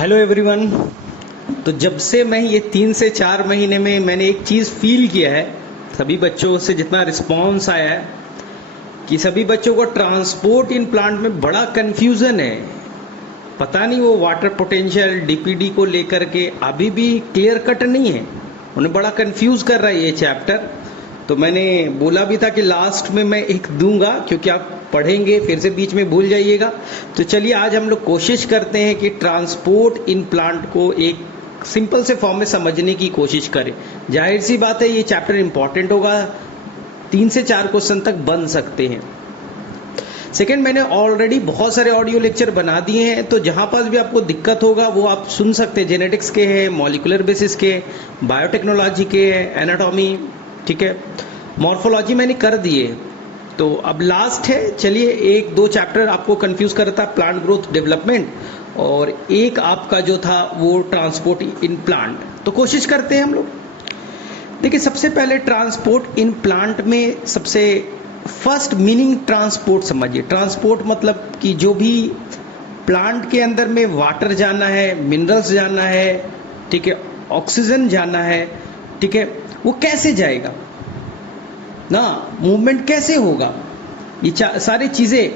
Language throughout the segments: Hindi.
Hello everyone. तो जब से मैं ये 3 से 4 महीने में मैंने एक चीज़ फील किया है, सभी बच्चों से जितना रिस्पॉन्स आया है कि सभी बच्चों को ट्रांसपोर्ट इन प्लांट में बड़ा कंफ्यूजन है। पता नहीं वो वाटर पोटेंशियल डीपीडी को लेकर के अभी भी क्लियर कट नहीं है, उन्हें बड़ा कंफ्यूज कर रहा है ये चैप्टर। तो मैंने बोला भी था कि लास्ट में मैं एक दूंगा, क्योंकि आप पढ़ेंगे फिर से बीच में भूल जाइएगा। तो चलिए आज हम लोग कोशिश करते हैं कि ट्रांसपोर्ट इन प्लांट को एक सिंपल से फॉर्म में समझने की कोशिश करें। जाहिर सी बात है ये चैप्टर इंपॉर्टेंट होगा, 3 से 4 क्वेश्चन तक बन सकते हैं। सेकेंड, मैंने ऑलरेडी बहुत सारे ऑडियो लेक्चर बना दिए हैं, तो जहां पास भी आपको दिक्कत होगा वो आप सुन सकते हैं। जेनेटिक्स के हैं, मॉलिकुलर बेसिस के, बायोटेक्नोलॉजी के, एनाटॉमी, ठीक है, मॉर्फोलॉजी मैंने कर दिए। तो अब लास्ट है, चलिए 1-2 चैप्टर आपको कंफ्यूज कर रहा था, प्लांट ग्रोथ डेवलपमेंट, और एक आपका जो था वो ट्रांसपोर्ट इन प्लांट। तो कोशिश करते हैं हम लोग। देखिए सबसे पहले ट्रांसपोर्ट इन प्लांट में सबसे फर्स्ट मीनिंग ट्रांसपोर्ट समझिए। ट्रांसपोर्ट मतलब कि जो भी प्लांट के अंदर में वाटर जाना है, मिनरल्स जाना है, ठीक है, ऑक्सीजन जाना है, ठीक है, वो कैसे जाएगा ना, मूवमेंट कैसे होगा। ये सारी चीजें,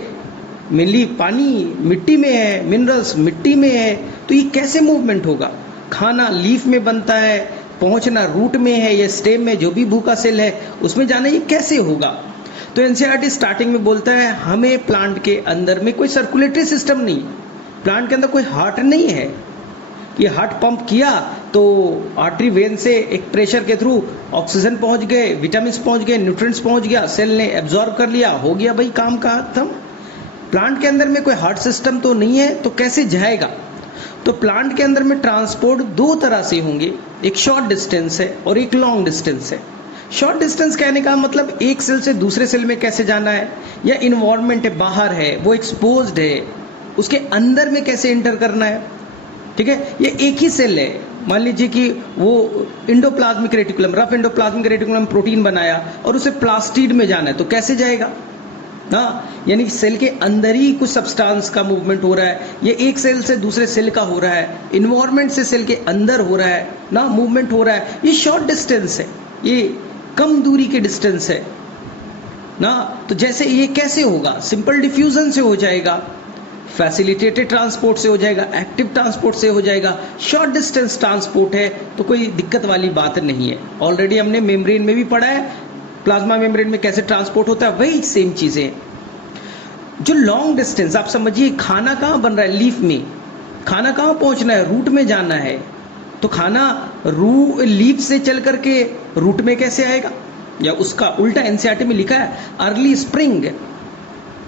मेनली पानी मिट्टी में है, मिनरल्स मिट्टी में है, तो ये कैसे मूवमेंट होगा। खाना लीफ में बनता है, पहुंचना रूट में है या स्टेम में, जो भी भूखा सेल है उसमें जाना, ये कैसे होगा। तो एनसीईआरटी स्टार्टिंग में बोलता है हमें प्लांट के अंदर में कोई सर्कुलेटरी सिस्टम नहीं, प्लांट के अंदर कोई हार्ट नहीं है कि हार्ट पंप किया तो आर्टरी वेन से एक प्रेशर के थ्रू ऑक्सीजन पहुंच गए, विटामिन पहुंच गए, न्यूट्रिएंट्स पहुंच गया, सेल ने एब्जॉर्ब कर लिया, हो गया भाई काम का खत्म। प्लांट के अंदर में कोई हार्ट सिस्टम तो नहीं है, तो कैसे जाएगा। तो प्लांट के अंदर में ट्रांसपोर्ट 2 तरह से होंगे, एक शॉर्ट डिस्टेंस है और एक लॉन्ग डिस्टेंस है। शॉर्ट डिस्टेंस कहने का मतलब एक सेल से दूसरे सेल में कैसे जाना है, या इन्वायरमेंट है, बाहर है, वो एक्सपोज्ड है, उसके अंदर में कैसे एंटर करना है, ठीक है। ये एक ही सेल है, मान लीजिए कि वो endoplasmic reticulum, rough endoplasmic reticulum protein बनाया और उसे प्लास्टिड में जाना है, तो कैसे जाएगा ना, यानी सेल के अंदर ही कुछ सब्सटेंस का मूवमेंट हो रहा है, ये एक सेल से दूसरे सेल का हो रहा है, इन्वायरमेंट से सेल के अंदर हो रहा है ना, मूवमेंट हो रहा है। ये शॉर्ट डिस्टेंस है, ये कम दूरी के डिस्टेंस है ना। तो जैसे ये कैसे होगा, सिंपल डिफ्यूजन से हो जाएगा, फैसिलिटेटेड ट्रांसपोर्ट से हो जाएगा, एक्टिव ट्रांसपोर्ट से हो जाएगा। शॉर्ट डिस्टेंस ट्रांसपोर्ट है तो कोई दिक्कत वाली बात नहीं है। ऑलरेडी हमने मेम्ब्रेन में भी पढ़ा है, प्लाज्मा मेम्ब्रेन में कैसे ट्रांसपोर्ट होता है, वही सेम चीजें। जो लॉन्ग डिस्टेंस, आप समझिए खाना कहाँ बन रहा है, लीफ में, खाना कहाँ पहुंचना है, रूट में जाना है, तो खाना लीफ से चल करके रूट में कैसे आएगा, या उसका उल्टा एनसीईआरटी में लिखा है अर्ली स्प्रिंग,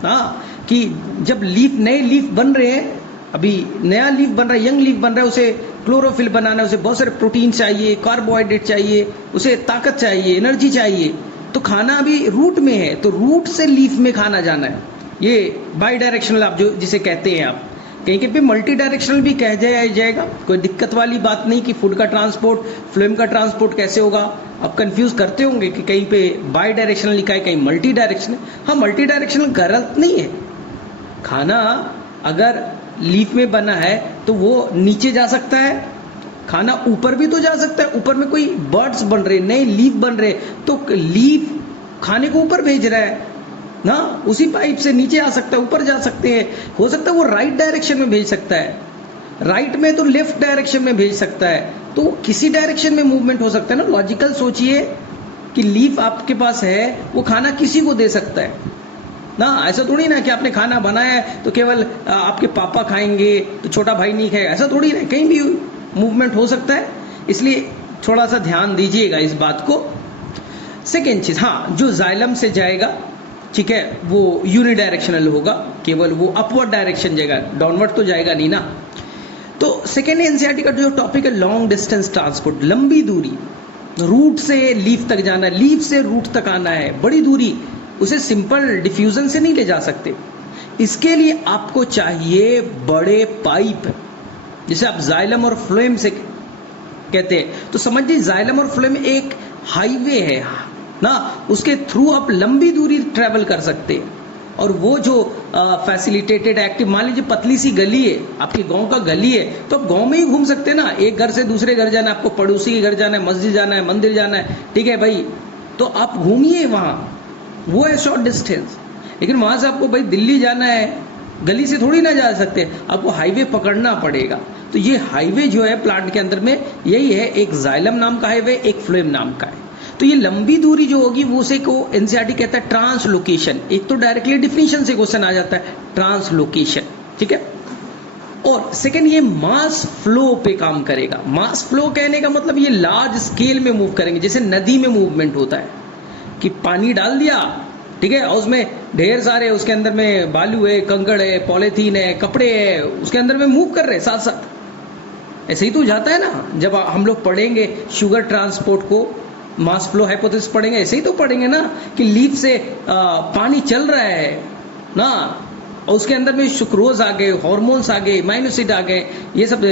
हाँ, कि जब नए लीफ बन रहे हैं, अभी नया लीफ बन रहा है, यंग लीफ बन रहा है, उसे क्लोरोफिल बनाना है, उसे बहुत सारे प्रोटीन चाहिए, कार्बोहाइड्रेट चाहिए, उसे ताकत चाहिए, एनर्जी चाहिए, तो खाना अभी रूट में है, तो रूट से लीफ में खाना जाना है। ये बाई डायरेक्शनल आप जो जिसे कहते हैं, आप कहीं कहीं पे मल्टी डायरेक्शनल भी कह जाएगा, कोई दिक्कत वाली बात नहीं कि फूड का ट्रांसपोर्ट, फ्लोएम का ट्रांसपोर्ट कैसे होगा। आप कंफ्यूज करते होंगे कि कहीं पे बाई डायरेक्शनल लिखा है, कहीं मल्टी डायरेक्शनल। हाँ, मल्टी डायरेक्शनल गलत नहीं है, खाना अगर लीफ में बना है तो वो नीचे जा सकता है, खाना ऊपर भी तो जा सकता है, ऊपर में कोई बर्ड्स बन रहे, नए लीफ बन रहे, तो लीफ खाने को ऊपर भेज रहा है ना, उसी पाइप से नीचे आ सकता है, ऊपर जा सकते हैं, हो सकता है वो राइट डायरेक्शन में भेज सकता है, राइट में तो लेफ्ट डायरेक्शन में भेज सकता है, तो किसी डायरेक्शन में मूवमेंट हो सकता है ना। लॉजिकल सोचिए कि लीफ आपके पास है, वो खाना किसी को दे सकता है ना, ऐसा थोड़ी ना कि आपने खाना बनाया है तो केवल आपके पापा खाएंगे तो छोटा भाई नहीं खाएगा, ऐसा थोड़ी ना, कहीं भी मूवमेंट हो सकता है, इसलिए थोड़ा सा ध्यान दीजिएगा इस बात को। सेकेंड चीज, हाँ, जो जाइलम से जाएगा, ठीक है, वो यूनिडायरेक्शनल होगा, केवल वो अपवर्ड डायरेक्शन जाएगा, डाउनवर्ड तो जाएगा नहीं ना। तो सेकेंड एनसीईआरटी का जो टॉपिक है लॉन्ग डिस्टेंस ट्रांसपोर्ट, लंबी दूरी, रूट से लीफ तक जाना है, लीफ से रूट तक आना है, बड़ी दूरी, उसे सिंपल डिफ्यूजन से नहीं ले जा सकते। इसके लिए आपको चाहिए बड़े पाइप, जिसे आप जाइलम और फ्लोएम से कहते हैं। तो समझिए जाइलम और फ्लोएम एक हाईवे है ना, उसके थ्रू आप लंबी दूरी ट्रेवल कर सकते हैं। और वो जो फैसिलिटेटेड एक्टिव, मान लीजिए पतली सी गली है, आपके गांव का गली है, तो आप गांव में ही घूम सकते हैं ना। एक घर से दूसरे घर जाना है, आपको पड़ोसी के घर जाना है, मस्जिद जाना है, मंदिर जाना है, ठीक है भाई, तो आप घूमिए वहां, वो है शॉर्ट डिस्टेंस। लेकिन वहां से आपको भाई दिल्ली जाना है, गली से थोड़ी ना जा सकते, आपको हाईवे पकड़ना पड़ेगा। तो ये हाईवे जो है प्लांट के अंदर में यही है, एक जाइलम नाम का हाईवे, एक फ्लोएम नाम का है। तो ये लंबी दूरी जो होगी वो से को एनसीईआरटी कहता है ट्रांसलोकेशन। एक तो डायरेक्टली डिफिनीशन से क्वेश्चन आ जाता है ट्रांसलोकेशन, ठीक है। और सेकंड ये मास फ्लो पे काम करेगा। मास फ्लो कहने का मतलब ये लार्ज स्केल में मूव करेंगे, जैसे नदी में मूवमेंट होता है कि पानी डाल दिया, ठीक है, और उसमें ढेर सारे उसके अंदर में बालू है, कंकड़ है, पॉलीथीन है, कपड़े है, उसके अंदर में मूव कर रहे हैं साथ साथ। ऐसे ही तो जाता है ना, जब हम लोग पढ़ेंगे शुगर ट्रांसपोर्ट को, मास फ्लो हाइपोथेसिस पढ़ेंगे, ऐसे ही तो पढ़ेंगे ना कि लीफ से पानी चल रहा है ना, और उसके अंदर में सुक्रोज आ गए, हार्मोन्स आ गए, अमीनो एसिड आ गए, ये सब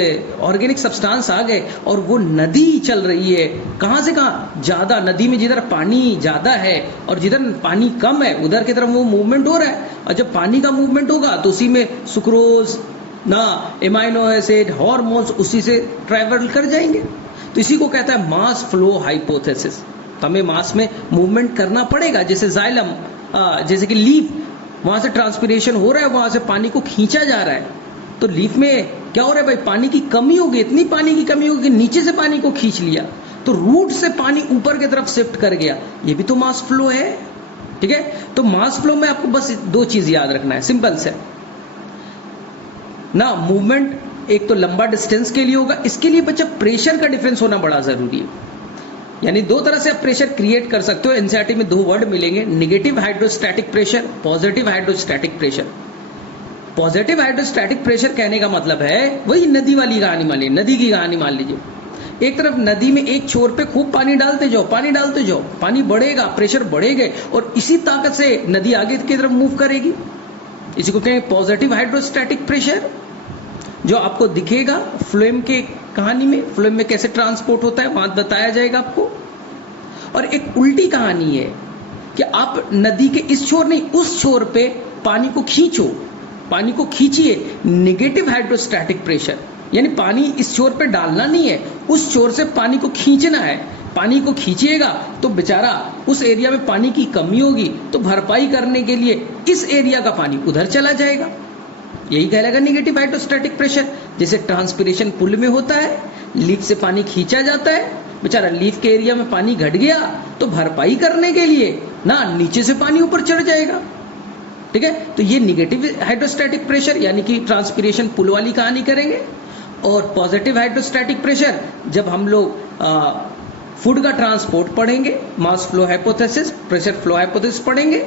ऑर्गेनिक सब्सटेंस आ गए, और वो नदी चल रही है। कहां से कहां? ज्यादा नदी में जिधर पानी ज्यादा है और जिधर पानी कम है उधर की तरफ वो मूवमेंट हो रहा है। और जब पानी का मूवमेंट होगा तो उसी में सुक्रोज ना, एमाइनो एसिड, हार्मोन्स उसी से ट्रैवल कर जाएंगे। तो इसी को कहता है मास फ्लो हाइपोथेसिस। तो हमें मास में मूवमेंट करना पड़ेगा, जैसे जाइलम, जैसे कि लीफ, वहां से ट्रांसपिरेशन हो रहा है, वहां से पानी को खींचा जा रहा है। तो लीफ में क्या हो रहा है भाई, पानी की कमी होगी, इतनी पानी की कमी होगी कि नीचे से पानी को खींच लिया, तो रूट से पानी ऊपर की तरफ शिफ्ट कर गया, ये भी तो मास फ्लो है, ठीक है। तो मास फ्लो में आपको बस दो चीज याद रखना है, सिंपल से ना, मूवमेंट एक तो लंबा डिस्टेंस के लिए होगा, इसके लिए बच्चा प्रेशर का डिफरेंस होना बड़ा जरूरी है। यानी दो तरह से आप प्रेशर क्रिएट कर सकते हो। एनसीईआरटी में दो वर्ड मिलेंगे, negative hydrostatic pressure, positive hydrostatic pressure. Positive hydrostatic pressure कहने का मतलब है वही नदी वाली कहानी मान लीजिए, नदी की कहानी मान लीजिए। एक तरफ नदी में एक छोर पे खूब पानी डालते जाओ, पानी डालते जाओ, पानी बढ़ेगा, प्रेशर बढ़ेगा, और इसी ताकत से नदी आगे की तरफ मूव करेगी। इसी को कहेंगे पॉजिटिव हाइड्रोस्टैटिक प्रेशर, जो आपको दिखेगा फ्लोएम के कहानी में। फ्लोएम में कैसे ट्रांसपोर्ट होता है वहां बताया जाएगा आपको। और एक उल्टी कहानी है कि आप नदी के इस छोर नहीं उस छोर पे पानी को खींचो, पानी को खींचिए, नेगेटिव हाइड्रोस्टैटिक प्रेशर, यानी पानी इस छोर पे डालना नहीं है, उस छोर से पानी को खींचना है। पानी को खींचिएगा तो बेचारा उस एरिया में पानी की कमी होगी, तो भरपाई करने के लिए इस एरिया का पानी उधर चला जाएगा। यही कहलाएगा नेगेटिव हाइड्रोस्टैटिक प्रेशर। जैसे ट्रांसपिरेशन पुल में होता है, लीफ से पानी खींचा जाता है, बेचारा लीफ के एरिया में पानी घट गया तो भरपाई करने के लिए ना नीचे से पानी ऊपर चढ़ जाएगा, ठीक है। तो ये नेगेटिव हाइड्रोस्टैटिक प्रेशर यानी कि ट्रांसपिरेशन पुल वाली कहानी करेंगे। और पॉजिटिव हाइड्रोस्टैटिक प्रेशर जब हम लोग फूड का ट्रांसपोर्ट पढ़ेंगे, mass flow hypothesis, pressure flow hypothesis पढ़ेंगे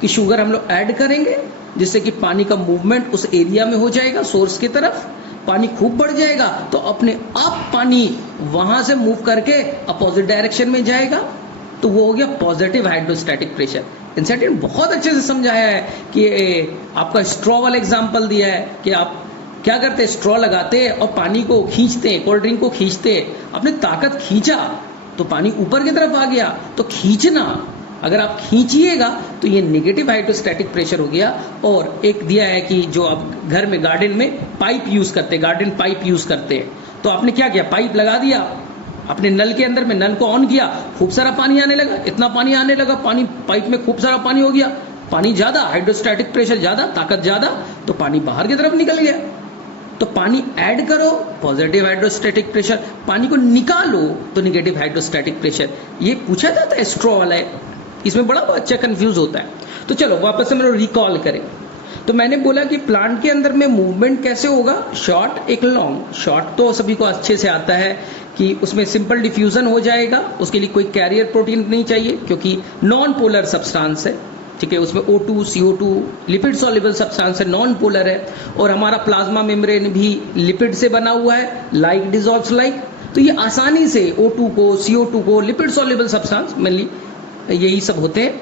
कि शुगर हम लोग ऐड करेंगे जिससे कि पानी का मूवमेंट उस एरिया में हो जाएगा, सोर्स की तरफ पानी खूब बढ़ जाएगा, तो अपने आप पानी वहां से मूव करके अपोजिट डायरेक्शन में जाएगा। तो वो हो गया पॉजिटिव हाइड्रोस्टैटिक प्रेशर। एनसीईआरटी ने बहुत अच्छे से समझाया है कि आपका स्ट्रॉ वाला एग्जाम्पल दिया है कि आप क्या करते हैं, स्ट्रॉ लगाते हैं और पानी को खींचते हैं, कोल्ड ड्रिंक को खींचते हैं, आपने ताकत खींचा तो पानी ऊपर की तरफ आ गया। तो खींचना, अगर आप खींचिएगा तो ये नेगेटिव हाइड्रोस्टैटिक प्रेशर हो गया। और एक दिया है कि जो आप घर में गार्डन में पाइप यूज करते हैं, गार्डन पाइप यूज करते हैं, तो आपने क्या किया, पाइप लगा दिया अपने नल के अंदर में, नल को ऑन किया, खूब सारा पानी आने लगा, इतना पानी आने लगा, पानी पाइप में खूब सारा पानी हो गया, पानी ज्यादा, हाइड्रोस्टैटिक प्रेशर ज्यादा, ताकत ज्यादा, तो पानी बाहर की तरफ निकल गया। तो पानी ऐड करो पॉजिटिव हाइड्रोस्टैटिक प्रेशर, पानी को निकालो तो नेगेटिव हाइड्रोस्टैटिक प्रेशर। ये पूछा जाता है स्ट्रॉ वाला है, इसमें बड़ा बच्चा कंफ्यूज होता है। तो चलो वापस से हम लोग रिकॉल करें। तो मैंने बोला कि प्लांट के अंदर में मूवमेंट कैसे होगा, शॉर्ट एक लॉन्ग। शॉर्ट तो सभी को अच्छे से आता है कि उसमें सिंपल डिफ्यूजन हो जाएगा, उसके लिए कोई कैरियर प्रोटीन नहीं चाहिए क्योंकि नॉन पोलर सब्सटेंस है, ठीक है। उसमें O2 CO2 lipid soluble substance है, नॉन पोलर है, और हमारा प्लाज्मा मेम्ब्रेन भी लिपिड से बना हुआ है, लाइक डिसॉल्व्स लाइक। तो ये आसानी से O2 को CO2 को लिपिड सॉल्युबल सब्सटेंस मेनली यही सब होते हैं,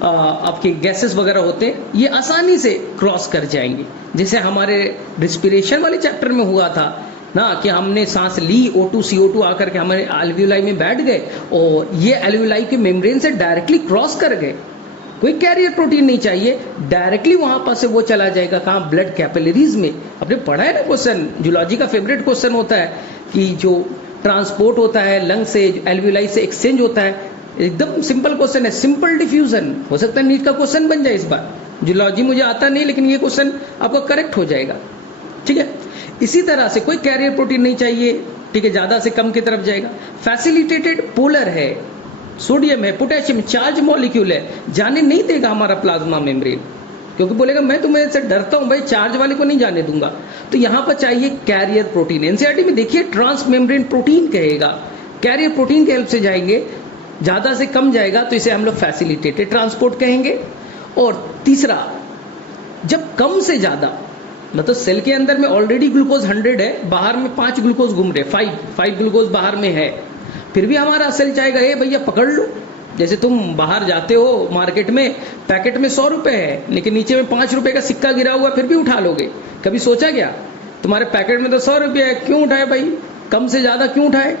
आपके गैसेस वगैरह होते हैं, ये आसानी से क्रॉस कर जाएंगे। जैसे हमारे रिस्पिरेशन वाले चैप्टर में हुआ था ना कि हमने सांस ली, O2 CO2 आकर के हमारे एल्वियोलाई में बैठ गए और ये एल्वियोलाई के मेम्ब्रेन से डायरेक्टली क्रॉस कर गए, कोई कैरियर प्रोटीन नहीं चाहिए, डायरेक्टली वहां पर से वो चला जाएगा कहाँ, ब्लड कैपिलरीज में। आपने पढ़ा है ना क्वेश्चन, जूलॉजी का फेवरेट क्वेश्चन होता है कि जो ट्रांसपोर्ट होता है लंग से, एल्वियोलाई से एक्सचेंज होता है, एकदम सिंपल क्वेश्चन है, सिंपल डिफ्यूजन। हो सकता है नीट का क्वेश्चन बन जाए इस बार। जूलॉजी मुझे आता नहीं, लेकिन ये क्वेश्चन आपका करेक्ट हो जाएगा, ठीक है। इसी तरह से कोई कैरियर प्रोटीन नहीं चाहिए, ठीक है, ज्यादा से कम की तरफ जाएगा। फैसिलिटेटेड पोलर है, सोडियम है, पोटेशियम, चार्ज मॉलिक्यूल है, जाने नहीं देगा हमारा प्लाज्मा मेम्ब्रेन, क्योंकि बोलेगा मैं तुम्हें से डरता हूं भाई, चार्ज वाले को नहीं जाने दूंगा। तो यहां पर चाहिए कैरियर प्रोटीन। एनसीईआरटी में देखिए ट्रांस मेम्ब्रेन प्रोटीन कहेगा, कैरियर प्रोटीन के हेल्प से जाएंगे, ज्यादा से कम जाएगा तो इसे हम लोग फैसिलिटेटेड ट्रांसपोर्ट कहेंगे। और तीसरा, जब कम से ज्यादा, मतलब सेल के अंदर में ऑलरेडी ग्लूकोज 100 है, बाहर में 5 ग्लूकोज घूम रहे, 5 ग्लूकोज बाहर में है, फिर भी हमारा सेल चाहेगा ए भैया पकड़ लो। जैसे तुम बाहर जाते हो मार्केट में, पैकेट में 100 रुपए है, लेकिन नीचे में 5 रुपए का सिक्का गिरा हुआ, फिर भी उठा लोगे। कभी सोचा क्या, तुम्हारे पैकेट में तो 100 रुपये है, क्यों उठाए भाई, कम से ज्यादा क्यों उठाए?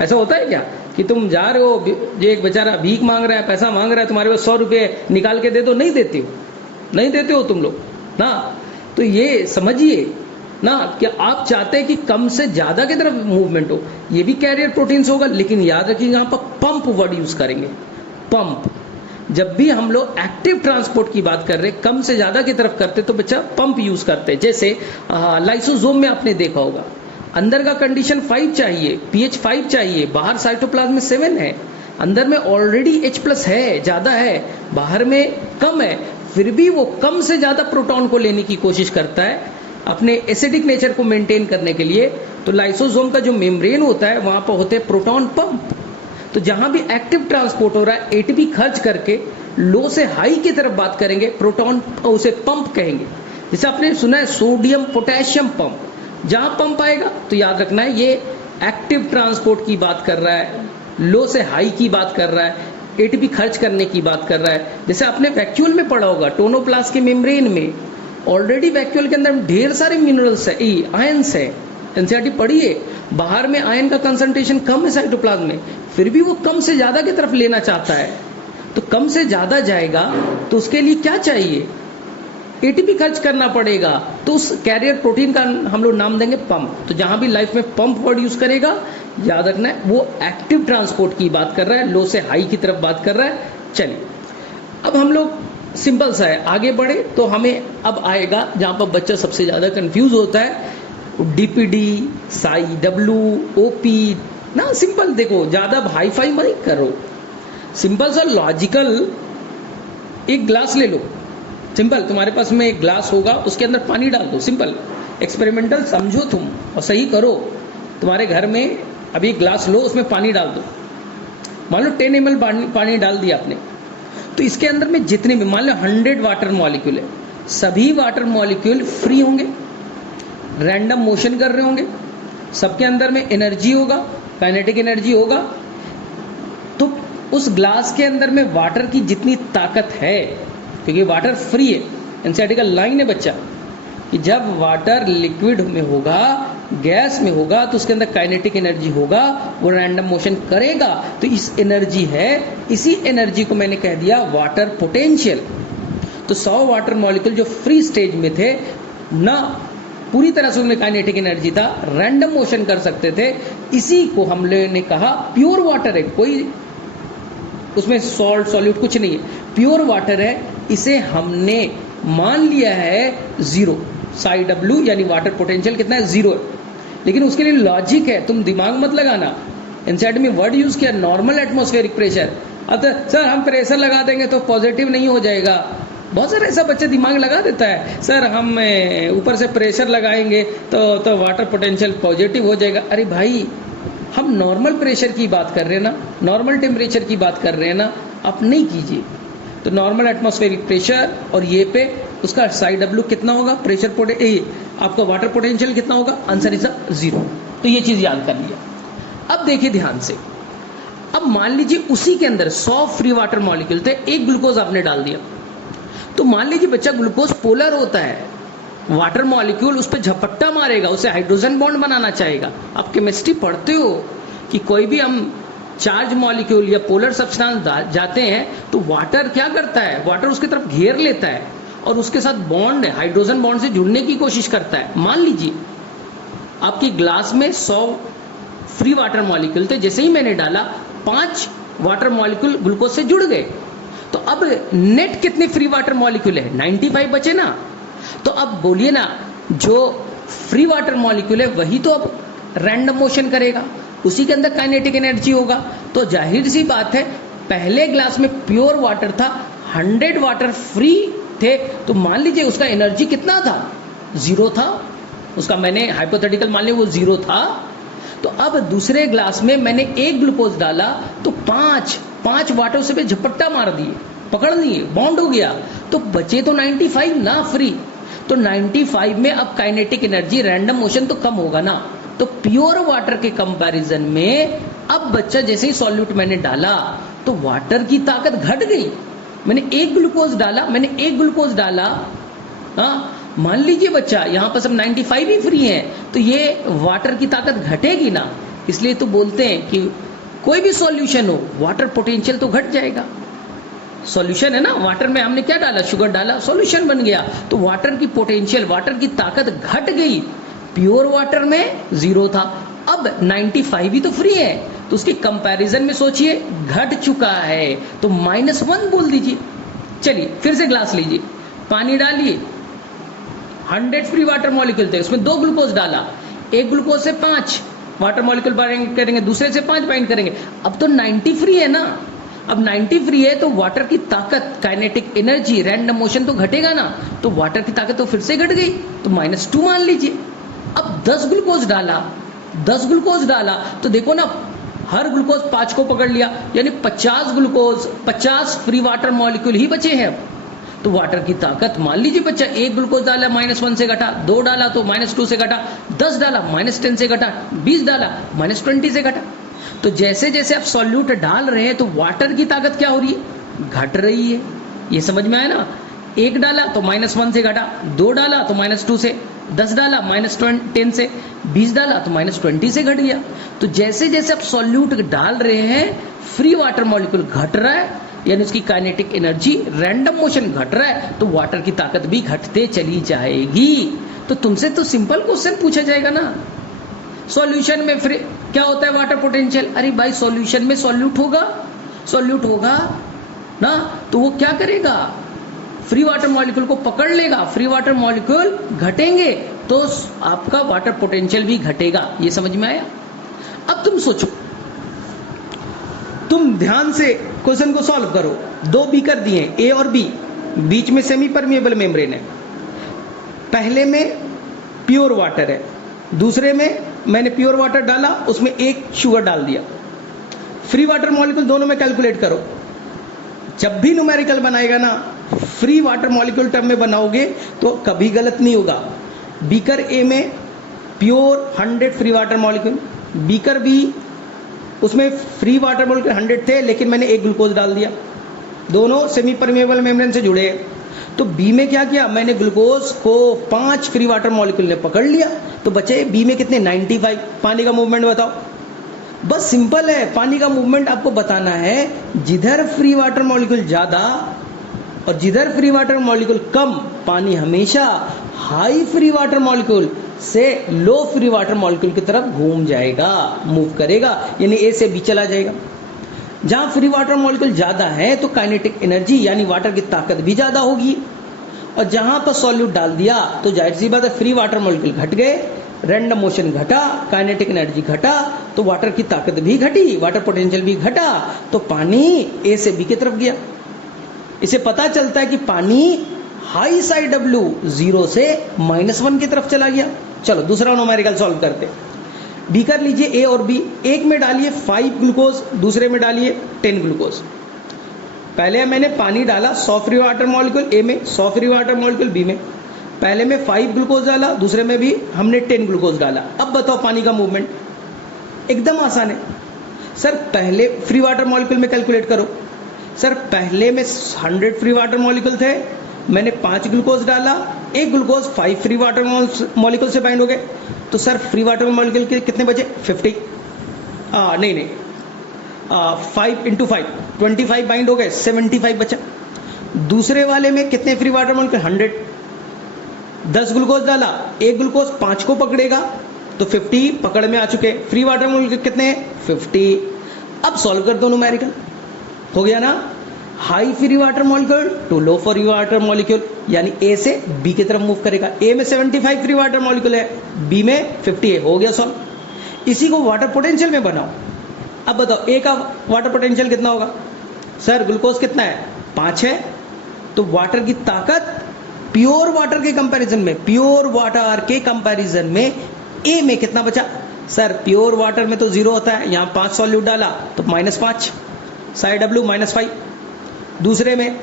ऐसा होता है क्या कि तुम जा रहे हो, जो एक बेचारा भीख मांग रहा है, पैसा मांग रहा है, तुम्हारे पास 100 रुपये निकाल के दे दो, नहीं देते हो, नहीं देते हो तुम लोग ना। तो ये समझिए ना कि आप चाहते हैं कि कम से ज्यादा की तरफ मूवमेंट हो, ये भी कैरियर प्रोटीन्स होगा। लेकिन याद रखिए यहाँ पर पंप वर्ड यूज करेंगे, पंप। जब भी हम लोग एक्टिव ट्रांसपोर्ट की बात कर रहे हैं, कम से ज्यादा की तरफ करते तो बच्चा पंप यूज करते हैं। जैसे लाइसोसोम में आपने देखा होगा, अंदर का कंडीशन 5 चाहिए, pH 5 चाहिए, बाहर साइटोप्लाज्म में 7 है, अंदर में ऑलरेडी H+ है, ज्यादा है, बाहर में कम है, फिर भी वो कम से ज्यादा प्रोटॉन को लेने की कोशिश करता है अपने एसिडिक नेचर को मेंटेन करने के लिए। तो लाइसोसोम का जो मेम्ब्रेन होता है वहां पर होते हैं प्रोटॉन पंप। तो जहां भी एक्टिव ट्रांसपोर्ट हो रहा है, एटीपी खर्च करके लो से हाई की तरफ बात करेंगे, प्रोटॉन उसे पंप कहेंगे। जैसे आपने सुना है सोडियम पोटेशियम पंप, जहां पंप आएगा तो याद रखना है ये एक्टिव ट्रांसपोर्ट की बात कर रहा है, लो से हाई की बात कर रहा है, एटीपी खर्च करने की बात कर रहा है। जैसे आपने वैक्यूल में पढ़ा होगा, टोनोप्लास्ट के मेम्ब्रेन में ऑलरेडी वैक्यूल के अंदर ढेर सारे मिनरल्स है, आयंस है, एनसीईआरटी पढ़िए, बाहर में आयन का कंसंट्रेशन कम है साइटोप्लाज्म में, फिर भी वो कम से ज्यादा की तरफ लेना चाहता है। तो कम से ज्यादा जाएगा तो उसके लिए क्या चाहिए, एटीपी खर्च करना पड़ेगा। तो उस कैरियर प्रोटीन का हम लोग नाम देंगे पंप। तो जहां भी लाइफ में पंप वर्ड यूज करेगा, याद रखना है वो एक्टिव ट्रांसपोर्ट की बात कर रहा है, लो से हाई की तरफ बात कर रहा है। चलिए अब हम लोग सिंपल सा है, आगे बढ़े तो हमें अब आएगा जहां पर बच्चा सबसे ज्यादा कंफ्यूज होता है, डीपीडी, साई डब्ल्यू, ओपी ना। सिंपल देखो, ज्यादा हाई फाई मत करो, सिंपल सा लॉजिकल। एक ग्लास ले लो, सिंपल, तुम्हारे पास में एक ग्लास होगा, उसके अंदर पानी डाल दो, सिंपल एक्सपेरिमेंटल समझो तुम और सही करो। तुम्हारे घर में अभी एक ग्लास लो, उसमें पानी डाल दो, मान लो 10 ml पानी डाल दिया आपने, तो इसके अंदर में जितने भी मान लो 100 वाटर मॉलिक्यूल है, सभी वाटर मॉलिक्यूल फ्री होंगे, रैंडम मोशन कर रहे होंगे, सबके अंदर में एनर्जी होगा, काइनेटिक एनर्जी होगा। तो उस ग्लास के अंदर में वाटर की जितनी ताकत है, क्योंकि वाटर फ्री है, एनसीईआरटी का लाइन है बच्चा कि जब वाटर लिक्विड में होगा, गैस में होगा, तो उसके अंदर काइनेटिक एनर्जी होगा, वो रैंडम मोशन करेगा, तो इस एनर्जी है, इसी एनर्जी को मैंने कह दिया वाटर पोटेंशियल। तो 100 वाटर मॉलिक्यूल जो फ्री स्टेज में थे ना, पूरी तरह से उनमें काइनेटिक एनर्जी था, रैंडम मोशन कर सकते थे, इसी को हम लोगों ने कहा प्योर वाटर है, कोई उसमें सॉल्ट सॉल्यूट कुछ नहीं है, प्योर वाटर है। इसे हमने मान लिया है 0, साई डब्ल्यू यानी वाटर पोटेंशियल कितना है, 0 है। लेकिन उसके लिए लॉजिक है, तुम दिमाग मत लगाना। एनसीईआरटी में वर्ड यूज किया नॉर्मल एटमॉस्फेरिक प्रेशर। अब तो सर हम प्रेशर लगा देंगे तो पॉजिटिव नहीं हो जाएगा, बहुत सारा ऐसा बच्चा दिमाग लगा देता है, सर हम ऊपर से प्रेशर लगाएंगे तो वाटर पोटेंशियल पॉजिटिव हो जाएगा। अरे भाई, हम नॉर्मल प्रेशर की बात कर रहे हैं ना, नॉर्मल टेम्परेचर की बात कर रहे हैं ना, आप नहीं कीजिए। तो नॉर्मल एटमॉस्फेरिक प्रेशर और ये पे उसका साई डब्ल्यू कितना होगा, प्रेशर आपका वाटर पोटेंशियल कितना होगा, आंसर इज 0। तो ये चीज याद कर लिया। अब देखिए ध्यान से, अब मान लीजिए उसी के अंदर 100 फ्री वाटर मॉलिक्यूल थे, एक ग्लूकोज आपने डाल दिया, तो मान लीजिए बच्चा ग्लूकोज पोलर होता है, वाटर मॉलिक्यूल उस पर झपट्टा मारेगा, उसे हाइड्रोजन बॉन्ड बनाना चाहेगा। आप केमिस्ट्री पढ़ते हो कि कोई भी हम चार्ज मॉलिक्यूल या पोलर सब्सटेंस जाते हैं तो वाटर क्या करता है, वाटर उसकी तरफ घेर लेता है और उसके साथ बॉन्ड, हाइड्रोजन बॉन्ड से जुड़ने की कोशिश करता है। मान लीजिए आपकी ग्लास में 100 फ्री वाटर मॉलिक्यूल थे, जैसे ही मैंने डाला 5 वाटर मॉलिक्यूल ग्लूकोज से जुड़ गए, तो अब नेट कितने फ्री वाटर मॉलिक्यूल है, 95 बचे ना। तो अब बोलिए ना, जो फ्री वाटर मॉलिक्यूल है वही तो अब रैंडम मोशन करेगा, उसी के अंदर काइनेटिक एनर्जी होगा। तो जाहिर सी बात है, पहले ग्लास में प्योर वाटर था, 100 वाटर फ्री थे, तो मान लीजिए उसका एनर्जी कितना था, 0 था उसका। मैंने हाइपोथेटिकल मान लिया वो 0 था। तो अब दूसरे ग्लास में मैंने 1 ग्लूकोज डाला तो 5 वाटर उसे पे झपट्टा मार दिए, पकड़ लिए, बॉन्ड हो गया, तो बचे तो 95 ना फ्री। तो 95 में अब काइनेटिक एनर्जी, रैंडम मोशन तो कम होगा ना। तो प्योर वाटर के कंपैरिजन में अब बच्चा, जैसे ही सॉल्यूट मैंने डाला तो वाटर की ताकत घट गई। मैंने 1 ग्लूकोज डाला, हाँ मान लीजिए बच्चा यहां पर सब 95 ही फ्री हैं, तो ये वाटर की ताकत घटेगी ना। इसलिए तो बोलते हैं कि कोई भी सॉल्यूशन हो, वाटर पोटेंशियल तो घट जाएगा। सॉल्यूशन है ना, वाटर में हमने क्या डाला, शुगर डाला, सॉल्यूशन बन गया, तो वाटर की पोटेंशियल, वाटर की ताकत घट गई। प्योर वाटर में 0 था, अब 95 ही तो फ्री है, तो उसके कंपैरिजन में सोचिए घट चुका है, तो -1 बोल दीजिए। चलिए फिर से ग्लास लीजिए, पानी डालिए, 100 फ्री वाटर मॉलिक्यूल थे, उसमें 2 ग्लूकोज डाला, 1 ग्लूकोज से 5 वाटर मॉलिक्यूल बाइंड करेंगे, दूसरे से 5 बाइंड करेंगे, अब तो 90 फ्री है ना। अब 90 फ्री है तो वाटर की ताकत, काइनेटिक एनर्जी, रैंडम मोशन तो घटेगा ना, तो वाटर की ताकत तो फिर से घट गई, तो -2 मान लीजिए। अब 10 ग्लूकोज डाला तो देखो ना, हर ग्लूकोज 5 को पकड़ लिया, यानी 50 ग्लूकोज, 50 फ्री वाटर मॉलिक्यूल ही बचे हैं। तो वाटर की ताकत, मान लीजिए बच्चा 1 ग्लूकोज डाला, -1 से घटा, 2 डाला तो -2 से घटा, 10 डाला -10 से घटा, 20 डाला -20 से घटा। तो जैसे जैसे आप सॉल्यूट डाल रहे हैं तो वाटर की ताकत क्या हो रही है, घट रही है। ये समझ में आया ना। 1 डाला तो -1 से घटा, 2 डाला तो -2 से, 10 डाला -10 से, 20 डाला तो -20 से घट गया। तो जैसे जैसे आप सॉल्यूट डाल रहे हैं, फ्री वाटर मॉलिक्यूल घट रहा है, यानी उसकी काइनेटिक एनर्जी, रैंडम मोशन घट रहा है, तो वाटर की ताकत भी घटते चली जाएगी। तो तुमसे तो सिंपल क्वेश्चन पूछा जाएगा ना, सॉल्यूशन में फ्री क्या होता है, वाटर पोटेंशियल। अरे भाई सॉल्यूशन में सॉल्यूट होगा ना, तो वो क्या करेगा, फ्री वाटर मॉलिक्यूल को पकड़ लेगा, फ्री वाटर मॉलिक्यूल घटेंगे तो आपका वाटर पोटेंशियल भी घटेगा। ये समझ में आया। अब तुम सोचो, तुम ध्यान से क्वेश्चन को सॉल्व करो। 2 बीकर दिए, ए और बी, बीच में सेमी परमिएबल मेम्ब्रेन है। पहले में प्योर वाटर है, दूसरे में मैंने प्योर वाटर डाला, उसमें 1 शुगर डाल दिया। फ्री वाटर मॉलिक्यूल दोनों में कैलकुलेट करो। जब भी न्यूमेरिकल बनाएगा ना, फ्री वाटर मॉलिक्यूल टर्म में बनाओगे तो कभी गलत नहीं होगा। बीकर ए में pure 100 free water molecule, beaker B उसमें फ्री वाटर मॉलिक्यूल 100 थे, लेकिन मैंने 1 ग्लूकोज डाल दिया, दोनों सेमी परमिएबल मेम्ब्रेन से जुड़े हैं। तो बी में क्या किया, मैंने ग्लूकोज को 5 फ्री वाटर मॉलिक्यूल ने पकड़ लिया, तो बचे बी में कितने, 95। पानी का मूवमेंट बताओ, बस सिंपल है, पानी का मूवमेंट आपको बताना है। जिधर फ्री वाटर मॉलिक्यूल ज्यादा और जिधर फ्री वाटर मॉलिक्यूल कम, पानी हमेशा हाई फ्री वाटर मॉलिक्यूल से लो फ्री वाटर मॉलिक्यूल की तरफ घूम जाएगा, मूव करेगा, यानी ए से बी चला जाएगा। जहां फ्री वाटर मॉलिक्यूल ज्यादा है तो काइनेटिक एनर्जी यानी वाटर की ताकत भी ज्यादा होगी, और जहां पर सॉल्यूट डाल दिया तो जाहिर सी बात है फ्री वाटर मॉलिक्यूल घट गए, रैंडम मोशन घटा, काइनेटिक एनर्जी घटा, तो वाटर की ताकत भी घटी, वाटर पोटेंशियल भी घटा, तो पानी ए से बी की तरफ गया। इसे पता चलता है कि पानी हाई साइड W 0 से -1 की तरफ चला गया। चलो दूसरा न्यूमेरिकल सॉल्व करते। बीकर लीजिए ए और बी, एक में डालिए 5 ग्लूकोज, दूसरे में डालिए 10 ग्लूकोज। पहले मैंने पानी डाला 100 फ्री वाटर मॉलिक्यूल ए में, 100 फ्री वाटर मॉलिक्यूल बी में। पहले में 5 ग्लूकोज डाला, दूसरे में भी हमने 10 ग्लूकोज डाला। अब बताओ पानी का मूवमेंट, एकदम आसान है सर। पहले फ्री वाटर मॉलिक्यूल में कैलकुलेट करो। सर पहले में 100 फ्री वाटर मॉलिक्यूल थे, मैंने 5 ग्लूकोज डाला, 1 ग्लूकोज 5 फ्री वाटर मॉलिक्यूल से बाइंड हो गए, तो सर फ्री वाटर मॉलिक्यूल के कितने बचे, 50। नहीं 5 इंटू 5 25 बाइंड हो गए, 75 बचा। दूसरे वाले में कितने फ्री वाटर मॉलिक्यूल? 100। 10 ग्लूकोज डाला, एक ग्लूकोज 5 को पकड़ेगा तो 50 पकड़ में आ चुके। फ्री वाटर मॉलिक्यूल कितने हैं? 50। अब सॉल्व कर दो न्यूमेरिकल, हो गया ना। High free water molecule to low free water molecule, यानी ए से बी की तरफ मूव करेगा। ए में 75 फ्री वाटर मॉलिक्यूल है, बी में 50 है, हो गया सॉल्व। इसी को वाटर पोटेंशियल में बनाओ। अब बताओ ए का वाटर पोटेंशियल कितना होगा? सर ग्लूकोज कितना है? 5 है, तो वाटर की ताकत प्योर वाटर के कंपैरिजन में, प्योर वाटर के कंपैरिजन में ए में कितना बचा? सर प्योर वाटर में तो 0 होता है, यहां 5 सॉल्यूट डाला तो -5, साई डब्ल्यू -5। दूसरे में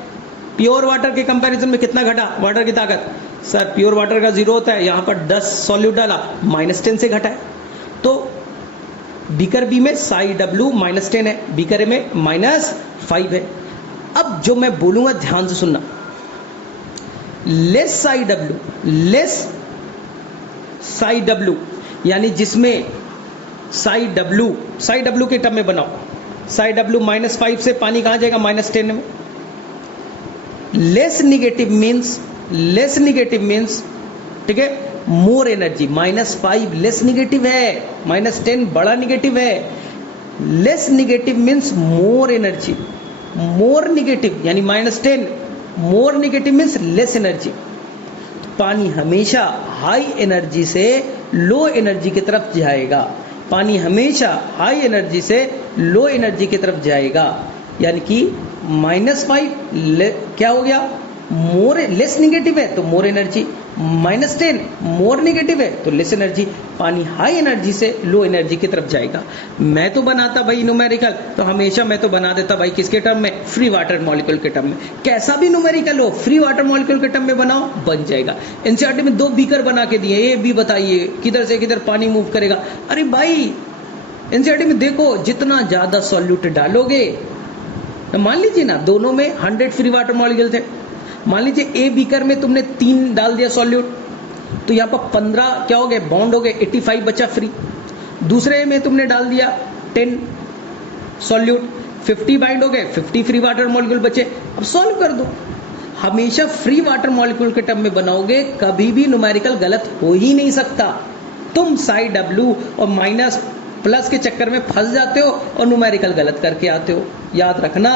प्योर वाटर के कंपैरिजन में कितना घटा वाटर की ताकत? सर प्योर वाटर का 0 होता है, यहां पर 10 सॉल्यूट डाला, -10 से घटा है। तो बीकर बी में साई डब्ल्यू -10 है, बीकर ए में -5 है। अब जो मैं बोलूंगा ध्यान से सुनना, less Sai W, less Sai W, यानी जिसमें साई डब्ल्यू के टर्म में बनाओ, साई डब्ल्यू -5 से पानी कहां जाएगा? -10 में। लेस निगेटिव मीन्स ठीक है, मोर एनर्जी। -5 लेस निगेटिव है, -10 बड़ा निगेटिव है। Less negative means more energy, more negative यानी -10, more negative means less energy. पानी हमेशा हाई एनर्जी से लो एनर्जी की तरफ जाएगा, पानी हमेशा हाई एनर्जी से लो एनर्जी की तरफ जाएगा, यानी कि -5 क्या हो गया? मोर लेस निगेटिव है तो मोर एनर्जी, -10 मोर निगेटिव है तो लेस एनर्जी। पानी हाई एनर्जी से लो एनर्जी की तरफ जाएगा। मैं तो बनाता भाई न्यूमेरिकल, तो हमेशा मैं तो बना देता भाई किसके टर्म में? फ्री वाटर मॉलिक्यूल के टर्म में। कैसा भी न्यूमेरिकल हो, फ्री वाटर मॉलिक्यूल के टर्म में बनाओ, बन जाएगा। एनसीईआरटी में 2 बीकर बना के दिए, ए बी बताइए किधर से किधर पानी मूव करेगा। अरे भाई एनसीईआरटी में देखो, जितना ज्यादा सॉल्यूट डालोगे, तो मान लीजिए ना दोनों में 100 फ्री वाटर मॉलिक्यूल थे, मान लीजिए ए बीकर में तुमने 3 डाल दिया सॉल्यूट, तो यहां पर 15 क्या हो गए? बॉन्ड हो गए, 85 बचा फ्री। दूसरे में तुमने डाल दिया 10 सॉल्यूट, 50 बाइंड हो गए, 50 फ्री वाटर मॉलिक्यूल बचे। अब सॉल्व कर दो। हमेशा फ्री वाटर मॉलिक्यूल के टर्म में बनाओगे, कभी भी न्यूमेरिकल गलत हो ही नहीं सकता। तुम साई डब्ल्यू और माइनस प्लस के चक्कर में फंस जाते हो और न्यूमेरिकल गलत करके आते हो। याद रखना,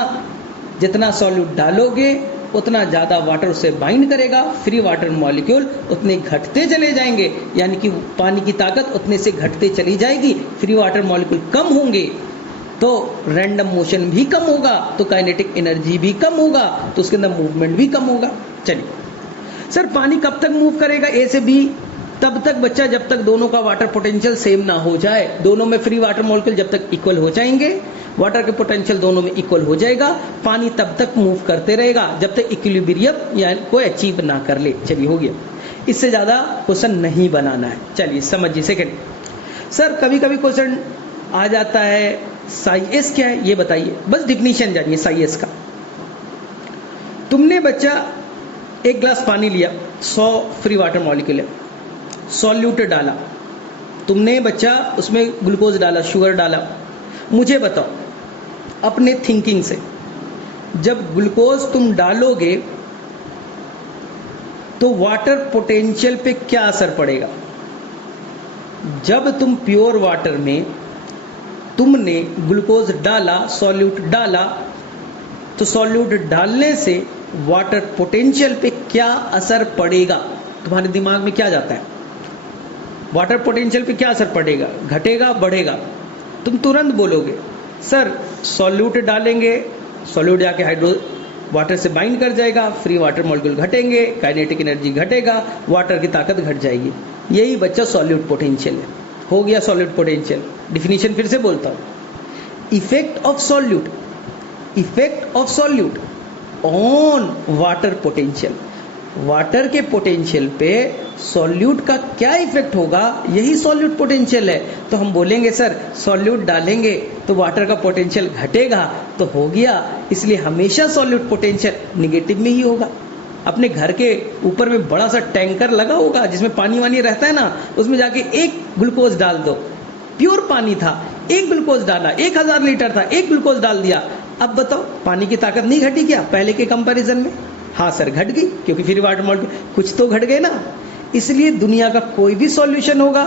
जितना सॉल्यूट डालोगे उतना ज्यादा वाटर उससे बाइंड करेगा, फ्री वाटर मॉलिक्यूल उतने घटते चले जाएंगे, यानी कि पानी की ताकत उतने से घटते चली जाएगी। फ्री वाटर मॉलिक्यूल कम होंगे तो रैंडम मोशन भी कम होगा, तो काइनेटिक एनर्जी भी कम होगा, तो उसके अंदर मूवमेंट भी कम होगा। चलिए सर, पानी कब तक मूव करेगा ए से बी? तब तक बच्चा जब तक दोनों का वाटर पोटेंशियल सेम ना हो जाए। दोनों में फ्री वाटर मॉलिक्यूल जब तक इक्वल हो जाएंगे, वाटर के पोटेंशियल दोनों में इक्वल हो जाएगा, पानी तब तक मूव करते रहेगा जब तक इक्विलिब्रियम या को अचीव ना कर ले। चलिए हो गया, इससे ज्यादा क्वेश्चन नहीं बनाना है। चलिए समझिए। सेकंड सर, कभी कभी क्वेश्चन आ जाता है साई एस क्या है ये बताइए, बस डिफिनीशन जानिए साई एस का। तुमने बच्चा एक ग्लास पानी लिया, 100 फ्री वाटर मॉलिक्यूल है, सॉल्यूट डाला, तुमने बच्चा उसमें ग्लूकोज डाला, शुगर डाला। मुझे बताओ अपने थिंकिंग से, जब ग्लूकोज तुम डालोगे तो वाटर पोटेंशियल पे क्या असर पड़ेगा? जब तुम प्योर वाटर में तुमने ग्लूकोज डाला, सॉल्यूट डाला, तो सॉल्यूट डालने से वाटर पोटेंशियल पे क्या असर पड़ेगा? तुम्हारे दिमाग में क्या जाता है? वाटर पोटेंशियल पे क्या असर पड़ेगा? घटेगा, बढ़ेगा? तुम तुरंत बोलोगे सर सॉल्यूट डालेंगे, सॉल्यूट जाके हाइड्रो वाटर से बाइंड कर जाएगा, फ्री वाटर मॉलिक्यूल घटेंगे, काइनेटिक एनर्जी घटेगा, वाटर की ताकत घट जाएगी। यही बच्चा सॉल्यूट पोटेंशियल है। हो गया सॉल्यूट पोटेंशियल। डिफिनीशन फिर से बोलता हूं, effect of solute, effect of solute on water potential. Water के पोटेंशियल पे सॉल्यूट का क्या इफेक्ट होगा, यही सॉल्यूट पोटेंशियल है। तो हम बोलेंगे सर सॉल्यूट डालेंगे तो वाटर का पोटेंशियल घटेगा, तो हो गया। इसलिए हमेशा सॉल्यूट पोटेंशियल निगेटिव में ही होगा। अपने घर के ऊपर में बड़ा सा टैंकर लगा होगा जिसमें पानी वानी रहता है ना, उसमें जाके एक ग्लूकोज डाल दो, प्योर पानी था, एक ग्लूकोज डाला, 1000 लीटर था, एक ग्लूकोज डाल दिया। अब बताओ पानी की ताकत नहीं घटी क्या पहले के कंपैरिजन में? हाँ सर घट गई, क्योंकि फ्री वाटर मॉलिक्यूल कुछ तो घट गए ना। इसलिए दुनिया का कोई भी सॉल्यूशन होगा,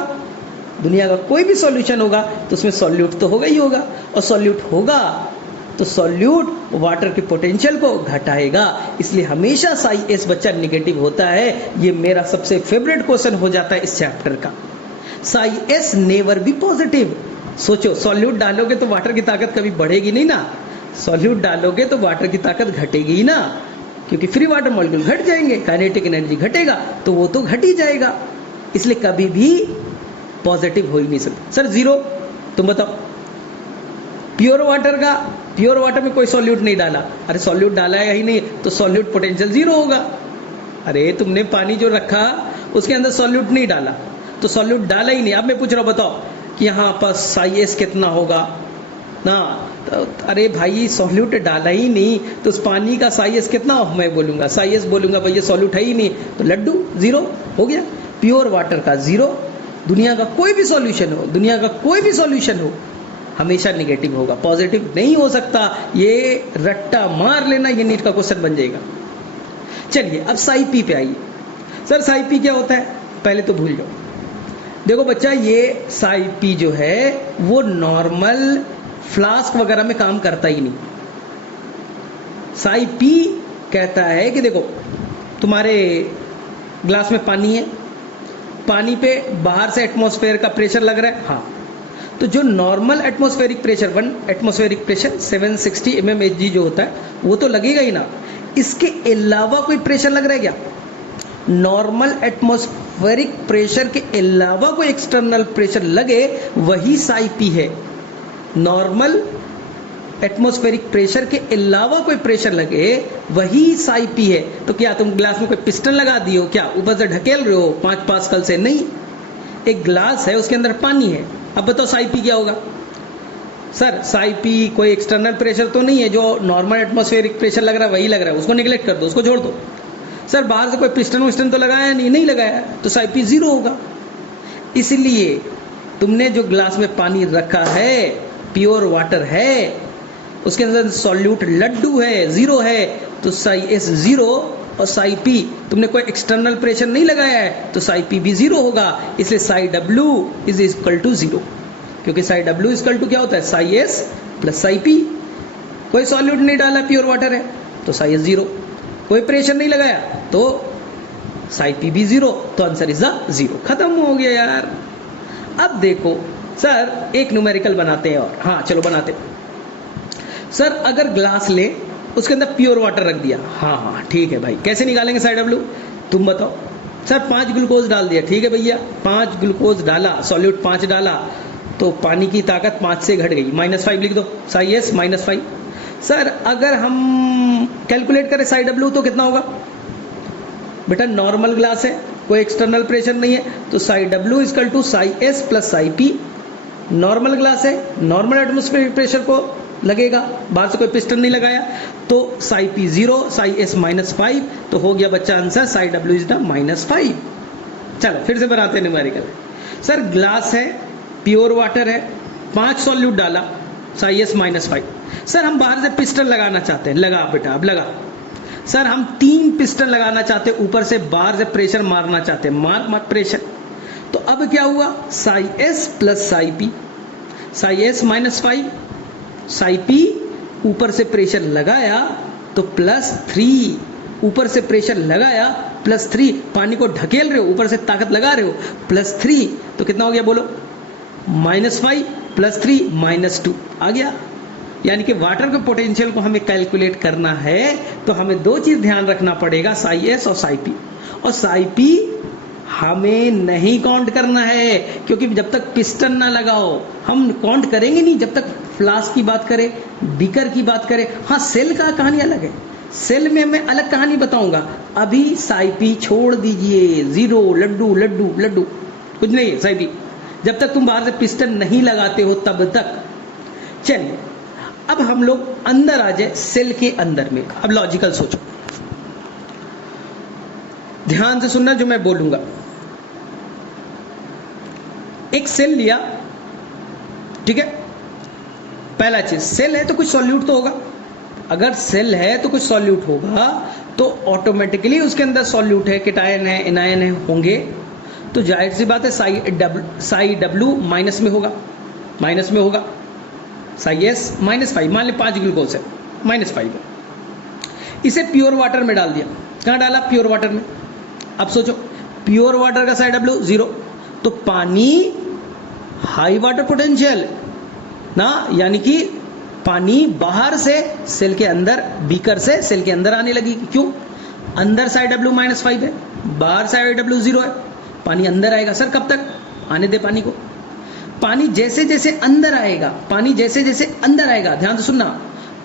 दुनिया का कोई भी सॉल्यूशन होगा तो उसमें सॉल्यूट तो होगा ही होगा, और सॉल्यूट होगा तो सॉल्यूट वाटर के पोटेंशियल को घटाएगा। इसलिए हमेशा साई एस बच्चा निगेटिव होता है। ये मेरा सबसे फेवरेट क्वेश्चन हो जाता है इस चैप्टर का। Sai S never be positive. सोचो सॉल्यूट डालोगे तो वाटर की ताकत कभी बढ़ेगी नहीं ना, सॉल्यूट डालोगे तो वाटर की ताकत घटेगी ही ना, क्योंकि फ्री वाटर मॉलिक्यूल घट जाएंगे, काइनेटिक एनर्जी घटेगा तो वो तो घट ही जाएगा। इसलिए कभी भी पॉजिटिव हो ही नहीं सकता। सर जीरो, तुम बताओ प्योर वाटर का, प्योर वाटर में कोई सॉल्यूट नहीं डाला, अरे सॉल्यूट डाला है ही नहीं तो सॉल्यूट पोटेंशियल जीरो होगा। अरे तुमने पानी जो रखा उसके अंदर सॉल्यूट नहीं डाला तो सॉल्यूट डाला ही नहीं। अब मैं पूछ रहा हूं बताओ कि यहाँ पर साई एस कितना होगा ना, तो अरे भाई सॉल्यूट डाला ही नहीं तो उस पानी का साई एस कितना मैं बोलूंगा, साई एस बोलूंगा भैया सॉल्यूट है ही नहीं तो लड्डू जीरो हो गया। प्योर वाटर का जीरो। दुनिया का कोई भी सॉल्यूशन हो, दुनिया का कोई भी सॉल्यूशन हो हमेशा नेगेटिव होगा, पॉजिटिव नहीं हो सकता। ये रट्टा मार लेना, ये नीट का क्वेश्चन बन जाएगा। चलिए अब साई पी पे आइए। सर साई पी क्या होता है पहले तो भूल जाओ। देखो बच्चा ये साई पी जो है वो नॉर्मल फ्लास्क वगैरह में काम करता ही नहीं। साई पी कहता है कि देखो तुम्हारे ग्लास में पानी है, पानी पे बाहर से एटमॉस्फेयर का प्रेशर लग रहा है, हाँ, तो जो normal atmospheric pressure 1 atmospheric pressure 760 mmHg जो होता है वो तो लगेगा ही ना। इसके अलावा कोई प्रेशर लग रहा है क्या? नॉर्मल एटमॉस्फेरिक प्रेशर के अलावा कोई एक्सटर्नल प्रेशर लगे वही साई पी है। नॉर्मल एटमॉस्फेरिक प्रेशर के अलावा कोई प्रेशर लगे वही साई पी है। तो क्या तुम ग्लास में कोई पिस्टन लगा दिए हो क्या, ऊपर से ढकेल रहे हो 5 पास्कल से? नहीं, एक ग्लास है उसके अंदर पानी है। अब बताओ साई पी क्या होगा? सर साई पी कोई एक्सटर्नल प्रेशर तो नहीं है, जो नॉर्मल एटमॉस्फेरिक प्रेशर लग रहा है वही लग रहा है, उसको निगलेक्ट कर दो, उसको छोड़ दो। सर बाहर से कोई पिस्टन विस्टन तो लगाया नहीं, नहीं लगाया तो साई पी जीरो होगा। इसलिए तुमने जो ग्लास में पानी रखा है प्योर वाटर है, उसके अंदर सॉल्यूट लड्डू है, जीरो है, तो साई एस जीरो और साई पी तुमने कोई एक्सटर्नल प्रेशर नहीं लगाया है तो साई पी भी जीरो होगा। इसलिए psi W is equal to zero, क्योंकि साई डब्ल्यू इक्वल टू क्या होता है psi S plus psi P. कोई सॉल्यूट नहीं डाला, प्योर वाटर है तो साई एस जीरो, कोई प्रेशर नहीं लगाया तो साई पी भी जीरो, तो आंसर इज द जीरो। खत्म हो गया यार। अब देखो सर एक न्यूमेरिकल बनाते हैं, और हाँ चलो बनाते। सर अगर ग्लास ले उसके अंदर प्योर वाटर रख दिया, हाँ हाँ ठीक है भाई, कैसे निकालेंगे साई डब्ल्यू तुम बताओ। सर 5 ग्लूकोज डाल दिया, ठीक है भैया 5 ग्लूकोज डाला, सॉल्यूट 5 डाला तो पानी की ताकत 5 से घट गई, -5 लिख दो, साई एस -5। सर अगर हम कैलकुलेट करें साई डब्ल्यू तो कितना होगा? बेटा नॉर्मल ग्लास है, कोई एक्सटर्नल प्रेशर नहीं है, तो psi W equal to psi S plus psi P. Normal glass है, नॉर्मल एटमॉस्फेरिक प्रेशर को लगेगा, बाहर से कोई पिस्टन नहीं लगाया, तो psi P zero, psi S -5, तो हो गया बच्चा answer psi W is the -5। चलो फिर से बनाते हैं न्यूमेरिकल। सर ग्लास है, प्योर वाटर है, 5 सॉल्यूट डाला, साई एस -5। सर हम बाहर से पिस्टन लगाना चाहते हैं, लगा बेटा अब लगा। सर हम 3 पिस्टन लगाना चाहते हैं, ऊपर से बाहर से प्रेशर मारना चाहते हैं, मार मत प्रेशर। तो अब क्या हुआ Sai S plus psi P, Sai S -5, Sai P ऊपर से प्रेशर लगाया तो +3, ऊपर से प्रेशर लगाया +3, पानी को ढकेल रहे हो, ऊपर से ताकत लगा रहे हो, +3, तो कितना हो गया बोलो? -5 +3 -2 आ गया। यानी कि वाटर के पोटेंशियल को हमें कैलकुलेट करना है तो हमें 2 चीज ध्यान रखना पड़ेगा, साई एस और साई पी। और साई पी हमें नहीं काउंट करना है, क्योंकि जब तक पिस्टन ना लगाओ हम काउंट करेंगे नहीं। जब तक फ्लास्क की बात करें, बीकर की बात करें, हाँ सेल का कहानी अलग है, सेल में मैं अलग कहानी बताऊंगा। अभी साई पी छोड़ दीजिए, जीरो, लड्डू लड्डू लड्डू, कुछ नहीं है साई पी, जब तक तुम बाहर से पिस्टन नहीं लगाते हो तब तक। चलिए अब हम लोग अंदर आ जाए, सेल के अंदर में। अब लॉजिकल सोचो, ध्यान से सुनना जो मैं बोलूंगा। एक सेल लिया, ठीक है, पहला चीज, सेल है तो कुछ सॉल्यूट तो होगा। अगर सेल है तो कुछ सॉल्यूट होगा, तो ऑटोमेटिकली उसके अंदर सॉल्यूट है, केटायन है, एनायन है, होंगे। तो जाहिर सी बात है साई डब्ल्यू माइनस में होगा, माइनस में होगा। साई एस -5, मान ले 5 ग्लूकोज है, -5 है। इसे प्योर वाटर में डाल दिया। कहाँ डाला? प्योर वाटर में। अब सोचो, प्योर वाटर का साई डब्ल्यू 0, तो पानी हाई वाटर पोटेंशियल ना, यानी कि पानी बाहर से सेल के अंदर, बीकर से सेल के अंदर आने लगी। क्यों? अंदर साई डब्ल्यू -5 है, बाहर साई डब्ल्यू 0 है, पानी अंदर आएगा। सर कब तक? आने दे पानी को। पानी जैसे जैसे अंदर आएगा, पानी जैसे जैसे अंदर आएगा, ध्यान से सुनना,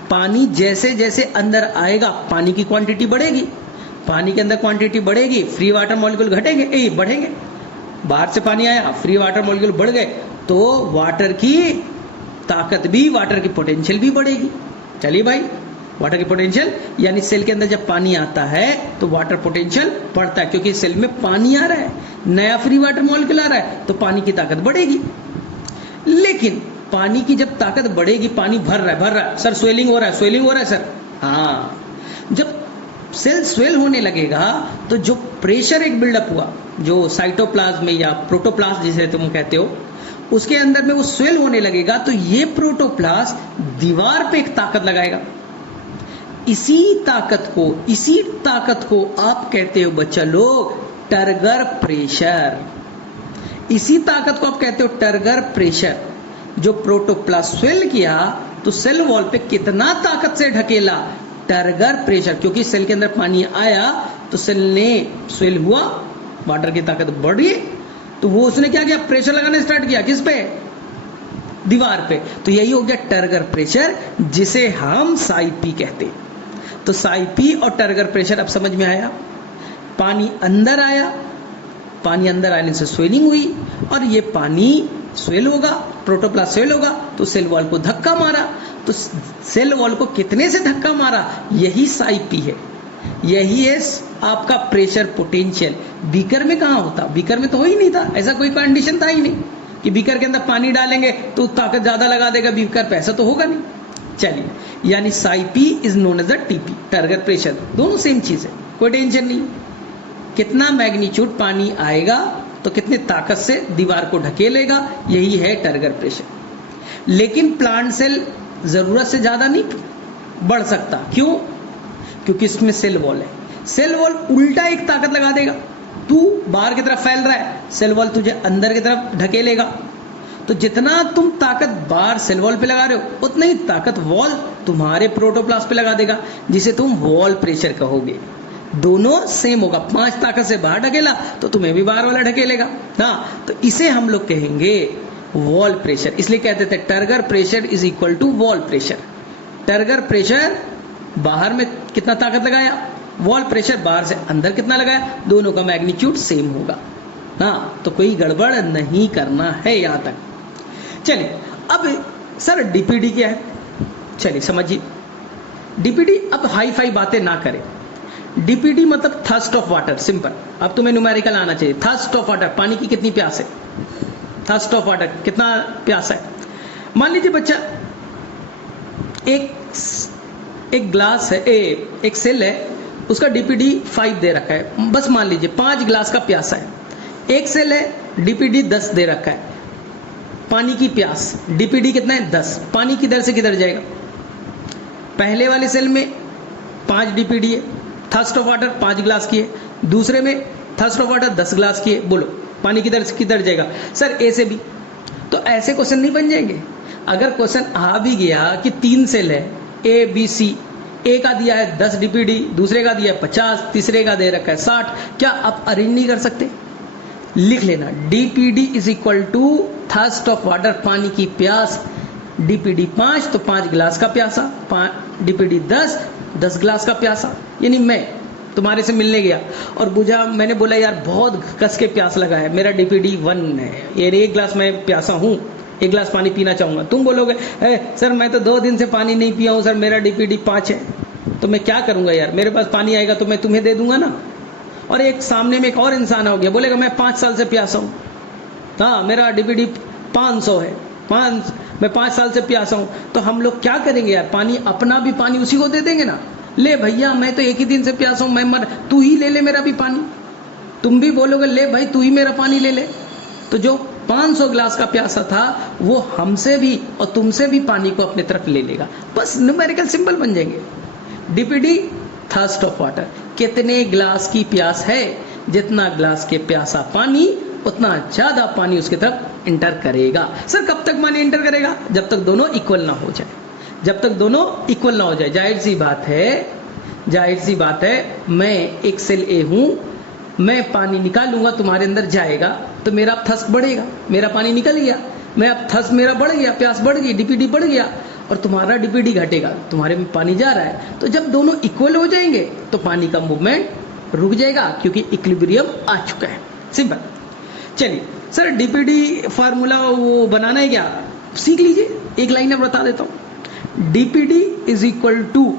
पानी जैसे जैसे अंदर आएगा, पानी की क्वांटिटी बढ़ेगी। पानी के अंदर क्वांटिटी बढ़ेगी, फ्री वाटर मॉलिक्यूल घटेंगे, बढ़ेंगे। बाहर से पानी आया, फ्री वाटर मॉलिक्यूल बढ़ गए, तो वाटर की ताकत भी, वाटर की पोटेंशियल भी बढ़ेगी। चलिए भाई, वाटर की पोटेंशियल यानी सेल के अंदर जब पानी आता है तो वाटर पोटेंशियल बढ़ता है, क्योंकि सेल में पानी आ रहा है, नया फ्री वाटर मॉलिक्यूल आ रहा है, तो पानी की ताकत बढ़ेगी। लेकिन पानी की जब ताकत बढ़ेगी, पानी भर रहा है, सर स्वेलिंग हो रहा है सर। हाँ, जब सेल स्वेल होने लगेगा तो जो प्रेशर एक बिल्डअप हुआ, जो साइटोप्लाज्म में या प्रोटोप्लास्ट जिसे तुम कहते हो, उसके अंदर में वो स्वेल होने लगेगा, तो ये प्रोटोप्लास्ट दीवार पे एक ताकत लगाएगा। इसी ताकत को आप कहते हो बच्चा लोग टर्गर प्रेशर। इसी ताकत को आप कहते हो टर्गर प्रेशर। जो प्रोटोप्लास्ट स्वेल किया तो सेल वॉल पे कितना ताकत से ढकेला? Turgor pressure. क्योंकि सेल के अंदर पानी आया तो सेल ने स्वेल हुआ, वाटर की ताकत बढ़ी, तो वो उसने क्या किया? प्रेशर लगाना स्टार्ट किया। किस पे? दीवार पे। तो यही हो गया टर्गर प्रेशर, जिसे हम साई पी कहते हैं। तो साई पी और टर्गर प्रेशर अब समझ में आया। पानी अंदर आया, पानी अंदर आने से स्वेलिंग हुई, और ये पानी स्वेल होगा, प्रोटोप्लास्ट स्वेल होगा, तो सेल वॉल को धक्का मारा। तो सेल वॉल को कितने से धक्का मारा? यही साई पी है, यही है आपका प्रेशर पोटेंशियल। बीकर में कहाँ होता? बीकर में तो हो ही नहीं था, ऐसा कोई कंडीशन था ही नहीं कि बीकर के अंदर पानी डालेंगे तो ताकत ज्यादा लगा देगा बीकर पे, ऐसा तो होगा नहीं। चलिए, यानी psi P is known as the TP, turgor pressure. दोनों सेम चीज है, कोई टेंशन नहीं। कितना मैग्नीट्यूड पानी आएगा तो कितने ताकत से दीवार को ढकेलेगा, यही है टर्गर प्रेशर। लेकिन प्लांट सेल जरूरत से ज्यादा नहीं बढ़ सकता। क्यों? क्योंकि इसमें सेल वॉल है। सेल वॉल उल्टा एक ताकत लगा देगा। तू बाहर की तरफ फैल रहा है, सेल वॉल तुझे अंदर की तरफ ढकेलेगा। तो जितना तुम ताकत बाहर सेल वॉल पे लगा रहे हो, उतना ही ताकत वॉल तुम्हारे प्रोटोप्लास्ट पे लगा देगा, जिसे तुम वॉल प्रेशर कहोगे। दोनों सेम होगा। 5 ताकत से बाहर ढकेला तो तुम्हें भी बाहर वाला ढकेलेगा ना। तो इसे हम लोग कहेंगे वॉल प्रेशर। इसलिए कहते थे turgor pressure is equal to wall pressure. Turgor pressure बाहर में कितना ताकत लगाया, वॉल प्रेशर बाहर से अंदर कितना लगाया, दोनों का मैग्नीट्यूड सेम होगा ना। तो कोई गड़बड़ नहीं करना है यहां तक। चलिए, अब सर डीपीडी क्या है? चलिए समझिए डीपीडी। अब हाई फाई बातें ना करें। डीपीडी मतलब थर्स्ट ऑफ वाटर, सिंपल। अब तुम्हें न्यूमेरिकल आना चाहिए। थर्स्ट ऑफ वाटर, पानी की कितनी प्यास है? थर्स्ट ऑफ वाटर, कितना प्यास है? मान लीजिए बच्चा, एक ग्लास है, एक सेल है, उसका डीपीडी 5 दे रखा है। बस मान लीजिए 5 ग्लास का प्यासा है। एक सेल है, डीपीडी 10 दे रखा है। पानी की प्यास, डीपीडी कितना है? 10। पानी किधर से किधर जाएगा? पहले वाले सेल में 5 डीपीडी है, थर्स्ट ऑफ वाटर 5 ग्लास की है। दूसरे में थर्स्ट ऑफ वाटर 10 ग्लास की है। बोलो पानी किधर से किधर जाएगा? सर ए से बी। तो ऐसे क्वेश्चन नहीं बन जाएंगे। अगर क्वेश्चन आ भी गया कि 3 सेल है, ए बी सी, ए का दिया है 10 डीपीडी, दूसरे का दिया है 50, तीसरे का दे रखा है 60, क्या आप अरेंज नहीं कर सकते? लिख लेना, DPD is equal to thirst of water, पानी की प्यास। डीपीडी 5 तो 5 ग्लास का प्यासा, डीपीडी 10 ग्लास का प्यासा। यानी मैं तुम्हारे से मिलने गया और बुझा, मैंने बोला यार बहुत कस के प्यास लगा है, मेरा डीपीडी 1 है, यार 1 ग्लास मैं प्यासा हूँ, 1 ग्लास पानी पीना चाहूंगा। तुम बोलोगे सर मैं तो 2 दिन से पानी नहीं पिया हूँ सर, मेरा डीपीडी 5 है। तो मैं क्या करूंगा यार, मेरे पास पानी आएगा तो मैं तुम्हें दे दूंगा ना। और एक सामने में एक और इंसान हो गया, बोलेगा मैं 5 साल से प्यासा हूँ, हाँ मेरा डीपीडी 500 है, मैं 5 साल से प्यासा हूं, तो हम लोग क्या करेंगे यार, पानी अपना भी पानी उसी को दे देंगे ना। ले भैया मैं तो एक ही दिन से प्यासा हूं, मैं मर, तू ही ले ले मेरा भी पानी। तुम भी बोलोगे ले भाई तू ही मेरा पानी ले ले। तो जो 500 गिलास का प्यासा था वो हमसे भी और तुमसे भी पानी को अपने तरफ ले लेगा। बस न्यूमेरिकल सिंबल बन जाएंगे। डीपीडी थर्स्ट ऑफ वाटर, कितने गिलास की प्यास है, जितना गिलास के प्यासा पानी उतना ज्यादा पानी उसके तरफ इंटर करेगा। सर कब तक पानी इंटर करेगा, जब तक दोनों इक्वल ना हो जाए, जब तक दोनों इक्वल ना हो जाए। जाहिर सी बात है मैं एक सेल ए हूं, मैं पानी निकालूंगा तुम्हारे अंदर जाएगा तो मेरा अब थर्स्ट बढ़ेगा, मेरा पानी निकल गया, मैं अब थर्स्ट मेरा बढ़ गया, प्यास बढ़ गई, डीपीडी बढ़ गया, और तुम्हारा डीपीडी घटेगा, तुम्हारे में पानी जा रहा है। तो जब दोनों इक्वल हो जाएंगे तो पानी का मूवमेंट रुक जाएगा क्योंकि इक्विलिब्रियम आ चुका है। सिंपल। चलिए सर डीपीडी फार्मूला वो बनाना है क्या, सीख लीजिए, एक लाइन में बता देता हूं। डीपीडी इज इक्वल टू,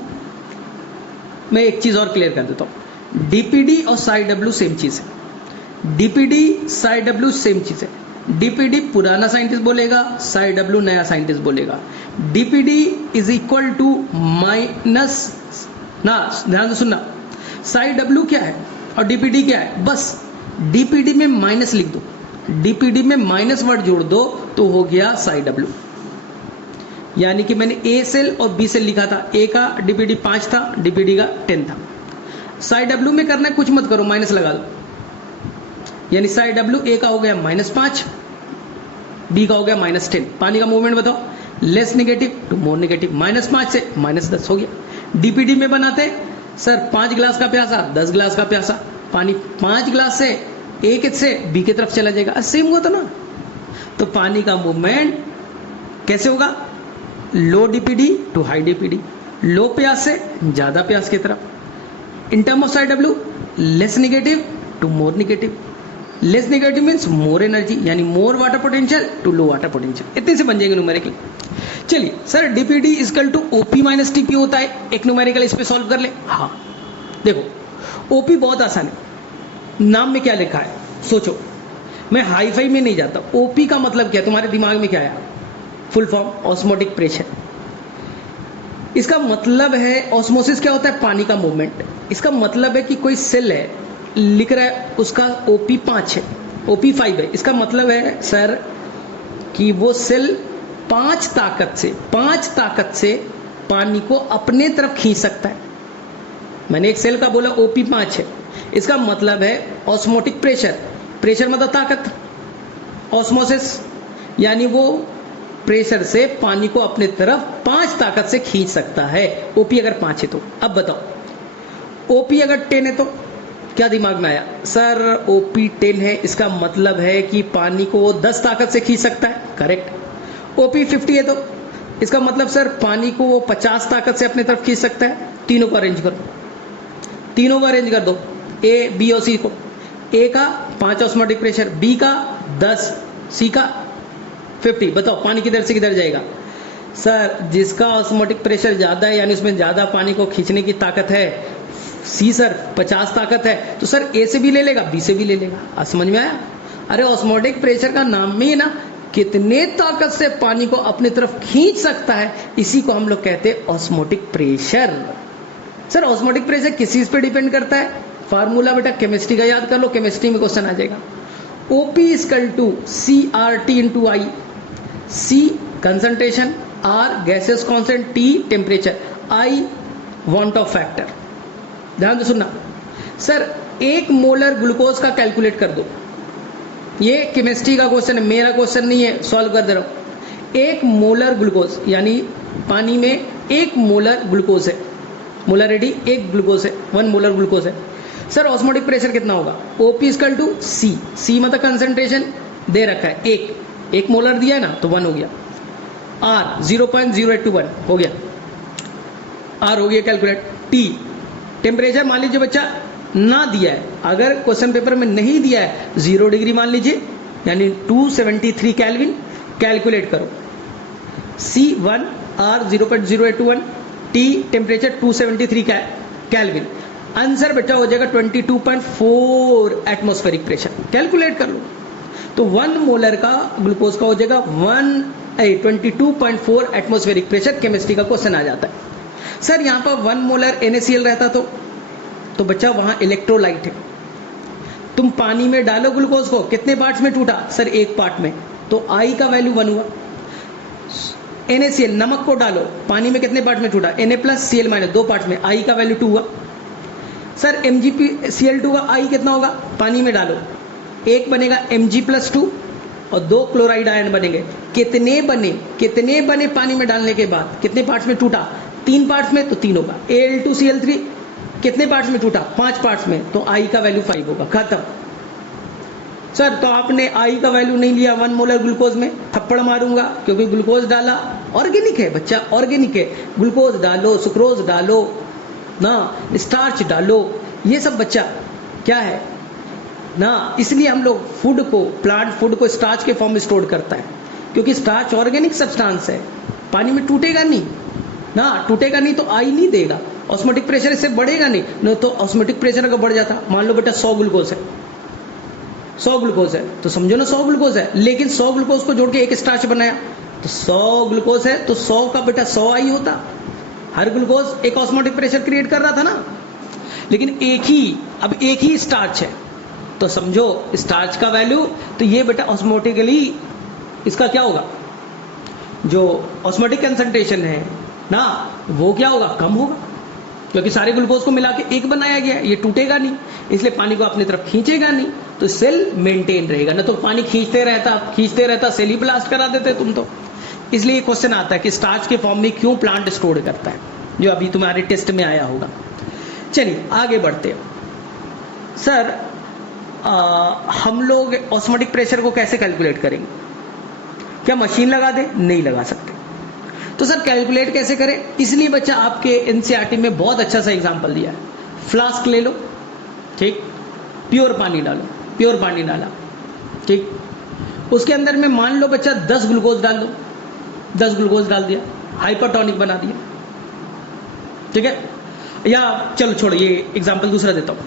मैं एक चीज और क्लियर कर देता हूं, डीपीडी और साई डब्ल्यू सेम चीज है। डीपीडी साई डब्ल्यू सेम चीज है। डीपीडी पुराना साइंटिस्ट बोलेगा, साई डब्ल्यू नया साइंटिस्ट बोलेगा। DPD is equal to minus, ना ध्यान से सुनना, साई डब्ल्यू क्या है और डीपीडी क्या है, बस डीपीडी में माइनस लिख दो, डीपीडी में माइनस वर्ड जोड़ दो तो हो गया साई डब्ल्यू। यानी कि मैंने ए सेल और बी सेल लिखा था, ए का डीपीडी 5 था, डीपीडी का 10 था। साई डब्ल्यू में करना है कुछ मत करो, माइनस लगा दो, यानी साई डब्ल्यू ए का हो गया -5, बी का हो गया -10। पानी का मूवमेंट बताओ, less negative to more negative, -5 से -10 हो गया। डीपीडी में बनाते सर 5 गिलास का प्यासा, 10 गिलास का प्यासा, पानी 5 गिलास से ए के से बी की तरफ चला जाएगा, सेम हुआ था ना। तो पानी का मूवमेंट कैसे होगा, low DPD to high DPD, low प्यास से ज्यादा प्यास की तरफ। In term of psi W less negative to more negative, less negative means more energy, यानी more water potential to low water potential. इतने से बन जाएंगे न्यूमेरिकल। चलिए sir DPD equal to OP minus TP होता है, एक न्यूमेरिकल इस पे सॉल्व कर ले। हाँ देखो ओपी बहुत आसान है, नाम में क्या लिखा है सोचो, मैं हाई फाई में नहीं जाता। ओपी का मतलब क्या है, तुम्हारे दिमाग में क्या आया, फुल फॉर्म ऑस्मोटिक प्रेशर। इसका मतलब है ऑस्मोसिस क्या होता है, पानी का मूवमेंट। इसका मतलब है कि कोई सेल है, लिख रहा है उसका ओपी 5 है, ओपी 5 है, इसका मतलब है सर कि वो सेल 5 ताकत से पानी को अपने तरफ खींच सकता है। मैंने एक सेल का बोला ओपी 5 है, इसका मतलब है ऑस्मोटिक प्रेशर, प्रेशर मतलब ताकत, ऑस्मोसिस यानी वो प्रेशर से पानी को अपने तरफ 5 ताकत से खींच सकता है। ओपी अगर 5 है तो अब बताओ ओपी अगर 10 है तो क्या दिमाग में आया, सर ओपी 10 है, इसका मतलब है कि पानी को वो 10 ताकत से खींच सकता है, करेक्ट। ओपी 50 है तो इसका मतलब सर पानी को वो 50 ताकत से अपने तरफ खींच सकता है। तीनों को अरेंज करो, तीनों को अरेंज कर दो, ए बी और सी को। ए का 5 ऑस्मोटिक प्रेशर, बी का 10, सी का 50। बताओ पानी किधर से किधर जाएगा, सर जिसका ऑस्मोटिक प्रेशर ज्यादा है यानी उसमें ज्यादा पानी को खींचने की ताकत है, सी सर 50 ताकत है, तो सर ए से भी ले लेगा बी से भी ले लेगा। आज समझ में आया, अरे ऑस्मोटिक प्रेशर का नाम में ही ना कितने ताकत से पानी को अपनी तरफ खींच सकता है, इसी को हम लोग कहते हैं osmotic pressure. Sir osmotic pressure किस चीज पे डिपेंड करता है, फार्मूला बेटा केमिस्ट्री का याद कर लो, केमिस्ट्री में क्वेश्चन आ जाएगा। OP equal to CRT into I, C concentration, R gases constant, T temperature, I van't Hoff factor. ध्यान से सुनना सर, 1 मोलर ग्लूकोज का कैलकुलेट कर दो, ये केमिस्ट्री का क्वेश्चन है, मेरा क्वेश्चन नहीं है, सॉल्व कर दे रहा हूं। 1 मोलर ग्लूकोज यानी पानी में 1 मोलर ग्लूकोज है, मोलरिटी 1 ग्लूकोज है, 1 मोलर ग्लूकोज है। सर ऑस्मोटिक प्रेशर कितना होगा, OP इक्वल टू C मतलब कंसंट्रेशन दे रखा है, 1 मोलर दिया है ना तो 1 हो गया, R 0.0821 हो गया, R हो गया कैलकुलेट। T टेम्परेचर मान लीजिए बच्चा ना दिया है, अगर क्वेश्चन पेपर में नहीं दिया है 0 डिग्री मान लीजिए यानी 273 केल्विन, कैलकुलेट करो। C1 R 0.0821, T temperature 273 kelvin, answer बच्चा हो जाएगा 22.4 एटमॉस्फेरिक प्रेशर, कैलकुलेट कर लो। तो 1 मोलर का ग्लूकोज का हो जाएगा 22.4 एटमॉस्फेरिक प्रेशर, केमिस्ट्री का क्वेश्चन आ जाता है। सर यहाँ पर 1 मोलर NaCl रहता तो बच्चा वहां इलेक्ट्रोलाइट है। तुम पानी में डालो ग्लूकोज को, कितने पार्ट्स में टूटा? सर 1 पार्ट में, तो I का वैल्यू 1 हुआ। NaCl नमक को डालो, पानी में कितने पार्ट में टूटा? Na+Cl- 2 पार्ट्स में, I का वैल्यू 2 हुआ। सर MgCl2 का I कितना होगा? पानी में डालो, एक बनेगा Mg+2 और 2 क्लोराइड आयन बनेंगे। कितने बने पानी में डालने के बाद? कितने पार्ट्स में टूटा? 3 पार्ट्स में, तो 3 होगा। Al2Cl3 कितने पार्ट्स में टूटा? 5 पार्ट्स में, तो I का वैल्यू 5 होगा। खत्म। सर तो आपने I का वैल्यू नहीं लिया 1 मोलर ग्लूकोज में, थप्पड़ मारूंगा, क्योंकि ग्लूकोज डाला, ऑर्गेनिक है बच्चा, ऑर्गेनिक है। ग्लूकोज डालो, सुक्रोज डालो ना, स्टार्च डालो, ये सब बच्चा क्या है ना। इसलिए हम लोग फूड को, प्लांट फूड को स्टार्च के फॉर्म में स्टोर करता है, क्योंकि स्टार्च ऑर्गेनिक सब्सटेंस है, पानी में टूटेगा नहीं ना, टूटेगा नहीं तो I नहीं देगा, ऑस्मोटिक प्रेशर इससे बढ़ेगा नहीं तो ऑस्मोटिक प्रेशर अगर बढ़ जाता, मान लो बेटा 100 ग्लूकोज है, 100 ग्लूकोज है, तो समझो ना 100 ग्लूकोज है, लेकिन 100 ग्लूकोज को जोड़ के एक स्टार्च बनाया, तो 100 ग्लूकोज है तो 100 का बेटा 100 I होता। हर ग्लूकोज एक ऑस्मोटिक प्रेशर क्रिएट कर रहा था ना, लेकिन अब एक ही स्टार्च है, तो समझो स्टार्च का वैल्यू, तो ये बेटा ऑस्मोटिकली इसका क्या होगा, जो ऑस्मोटिक कंसंट्रेशन है ना, वो क्या होगा? कम होगा, क्योंकि सारे ग्लूकोज को मिला के एक बनाया गया, ये टूटेगा नहीं, इसलिए पानी को अपनी तरफ खींचेगा नहीं, तो सेल मेंटेन रहेगा। ना तो पानी खींचते रहता सेल ही ब्लास्ट करा देते तुम तो। इसलिए क्वेश्चन आता है कि स्टार्च के फॉर्म में क्यों प्लांट स्टोर करता है, जो अभी तुम्हारे टेस्ट में आया होगा। चलिए आगे बढ़ते हैं। सर हम लोग ऑस्मोटिक प्रेशर को कैसे कैलकुलेट करेंगे? क्या मशीन लगा दे? नहीं लगा सकते। तो सर कैलकुलेट कैसे करें? इसलिए बच्चा आपके एनसीईआरटी में बहुत अच्छा सा एग्जांपल दिया है। फ्लास्क ले लो, ठीक, प्योर पानी डाला, ठीक, उसके अंदर में मान लो बच्चा 10 ग्लूकोज डाल दो, 10 ग्लूकोज डाल दिया, हाइपरटोनिक बना दिया, ठीक है। या चलो छोड़ो, ये एग्जांपल दूसरा देता हूं।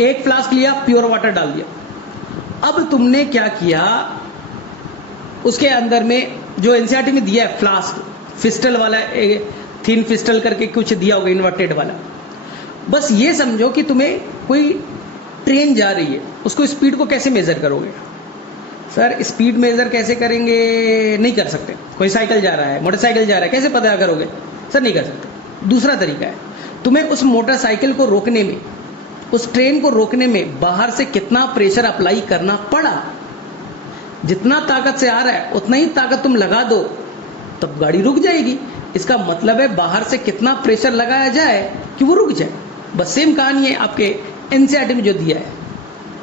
एक फ्लास्क लिया, प्योर वाटर डाल दिया। अब तुमने क्या किया, उसके अंदर में जो एनसीईआरटी में दिया है फ्लास्क, फिस्टल वाला, थिन फिस्टल करके कुछ दिया होगा, इन्वर्टेड वाला। बस ये समझो कि तुम्हें कोई ट्रेन जा रही है, उसको स्पीड को कैसे मेजर करोगे? सर स्पीड मेजर कैसे करेंगे? नहीं कर सकते। कोई साइकिल जा रहा है, मोटरसाइकिल जा रहा है, कैसे पता करोगे? सर नहीं कर सकते। दूसरा तरीका है, तुम्हें उस मोटरसाइकिल को रोकने में, उस ट्रेन को रोकने में बाहर से कितना प्रेशर अप्लाई करना पड़ा। जितना ताकत से आ रहा है उतना ही ताकत तुम लगा दो, तब गाड़ी रुक जाएगी। इसका मतलब है बाहर से कितना प्रेशर लगाया जाए कि वो रुक जाए। बस सेम कहानी है आपके एनसीईआरटी में जो दिया है।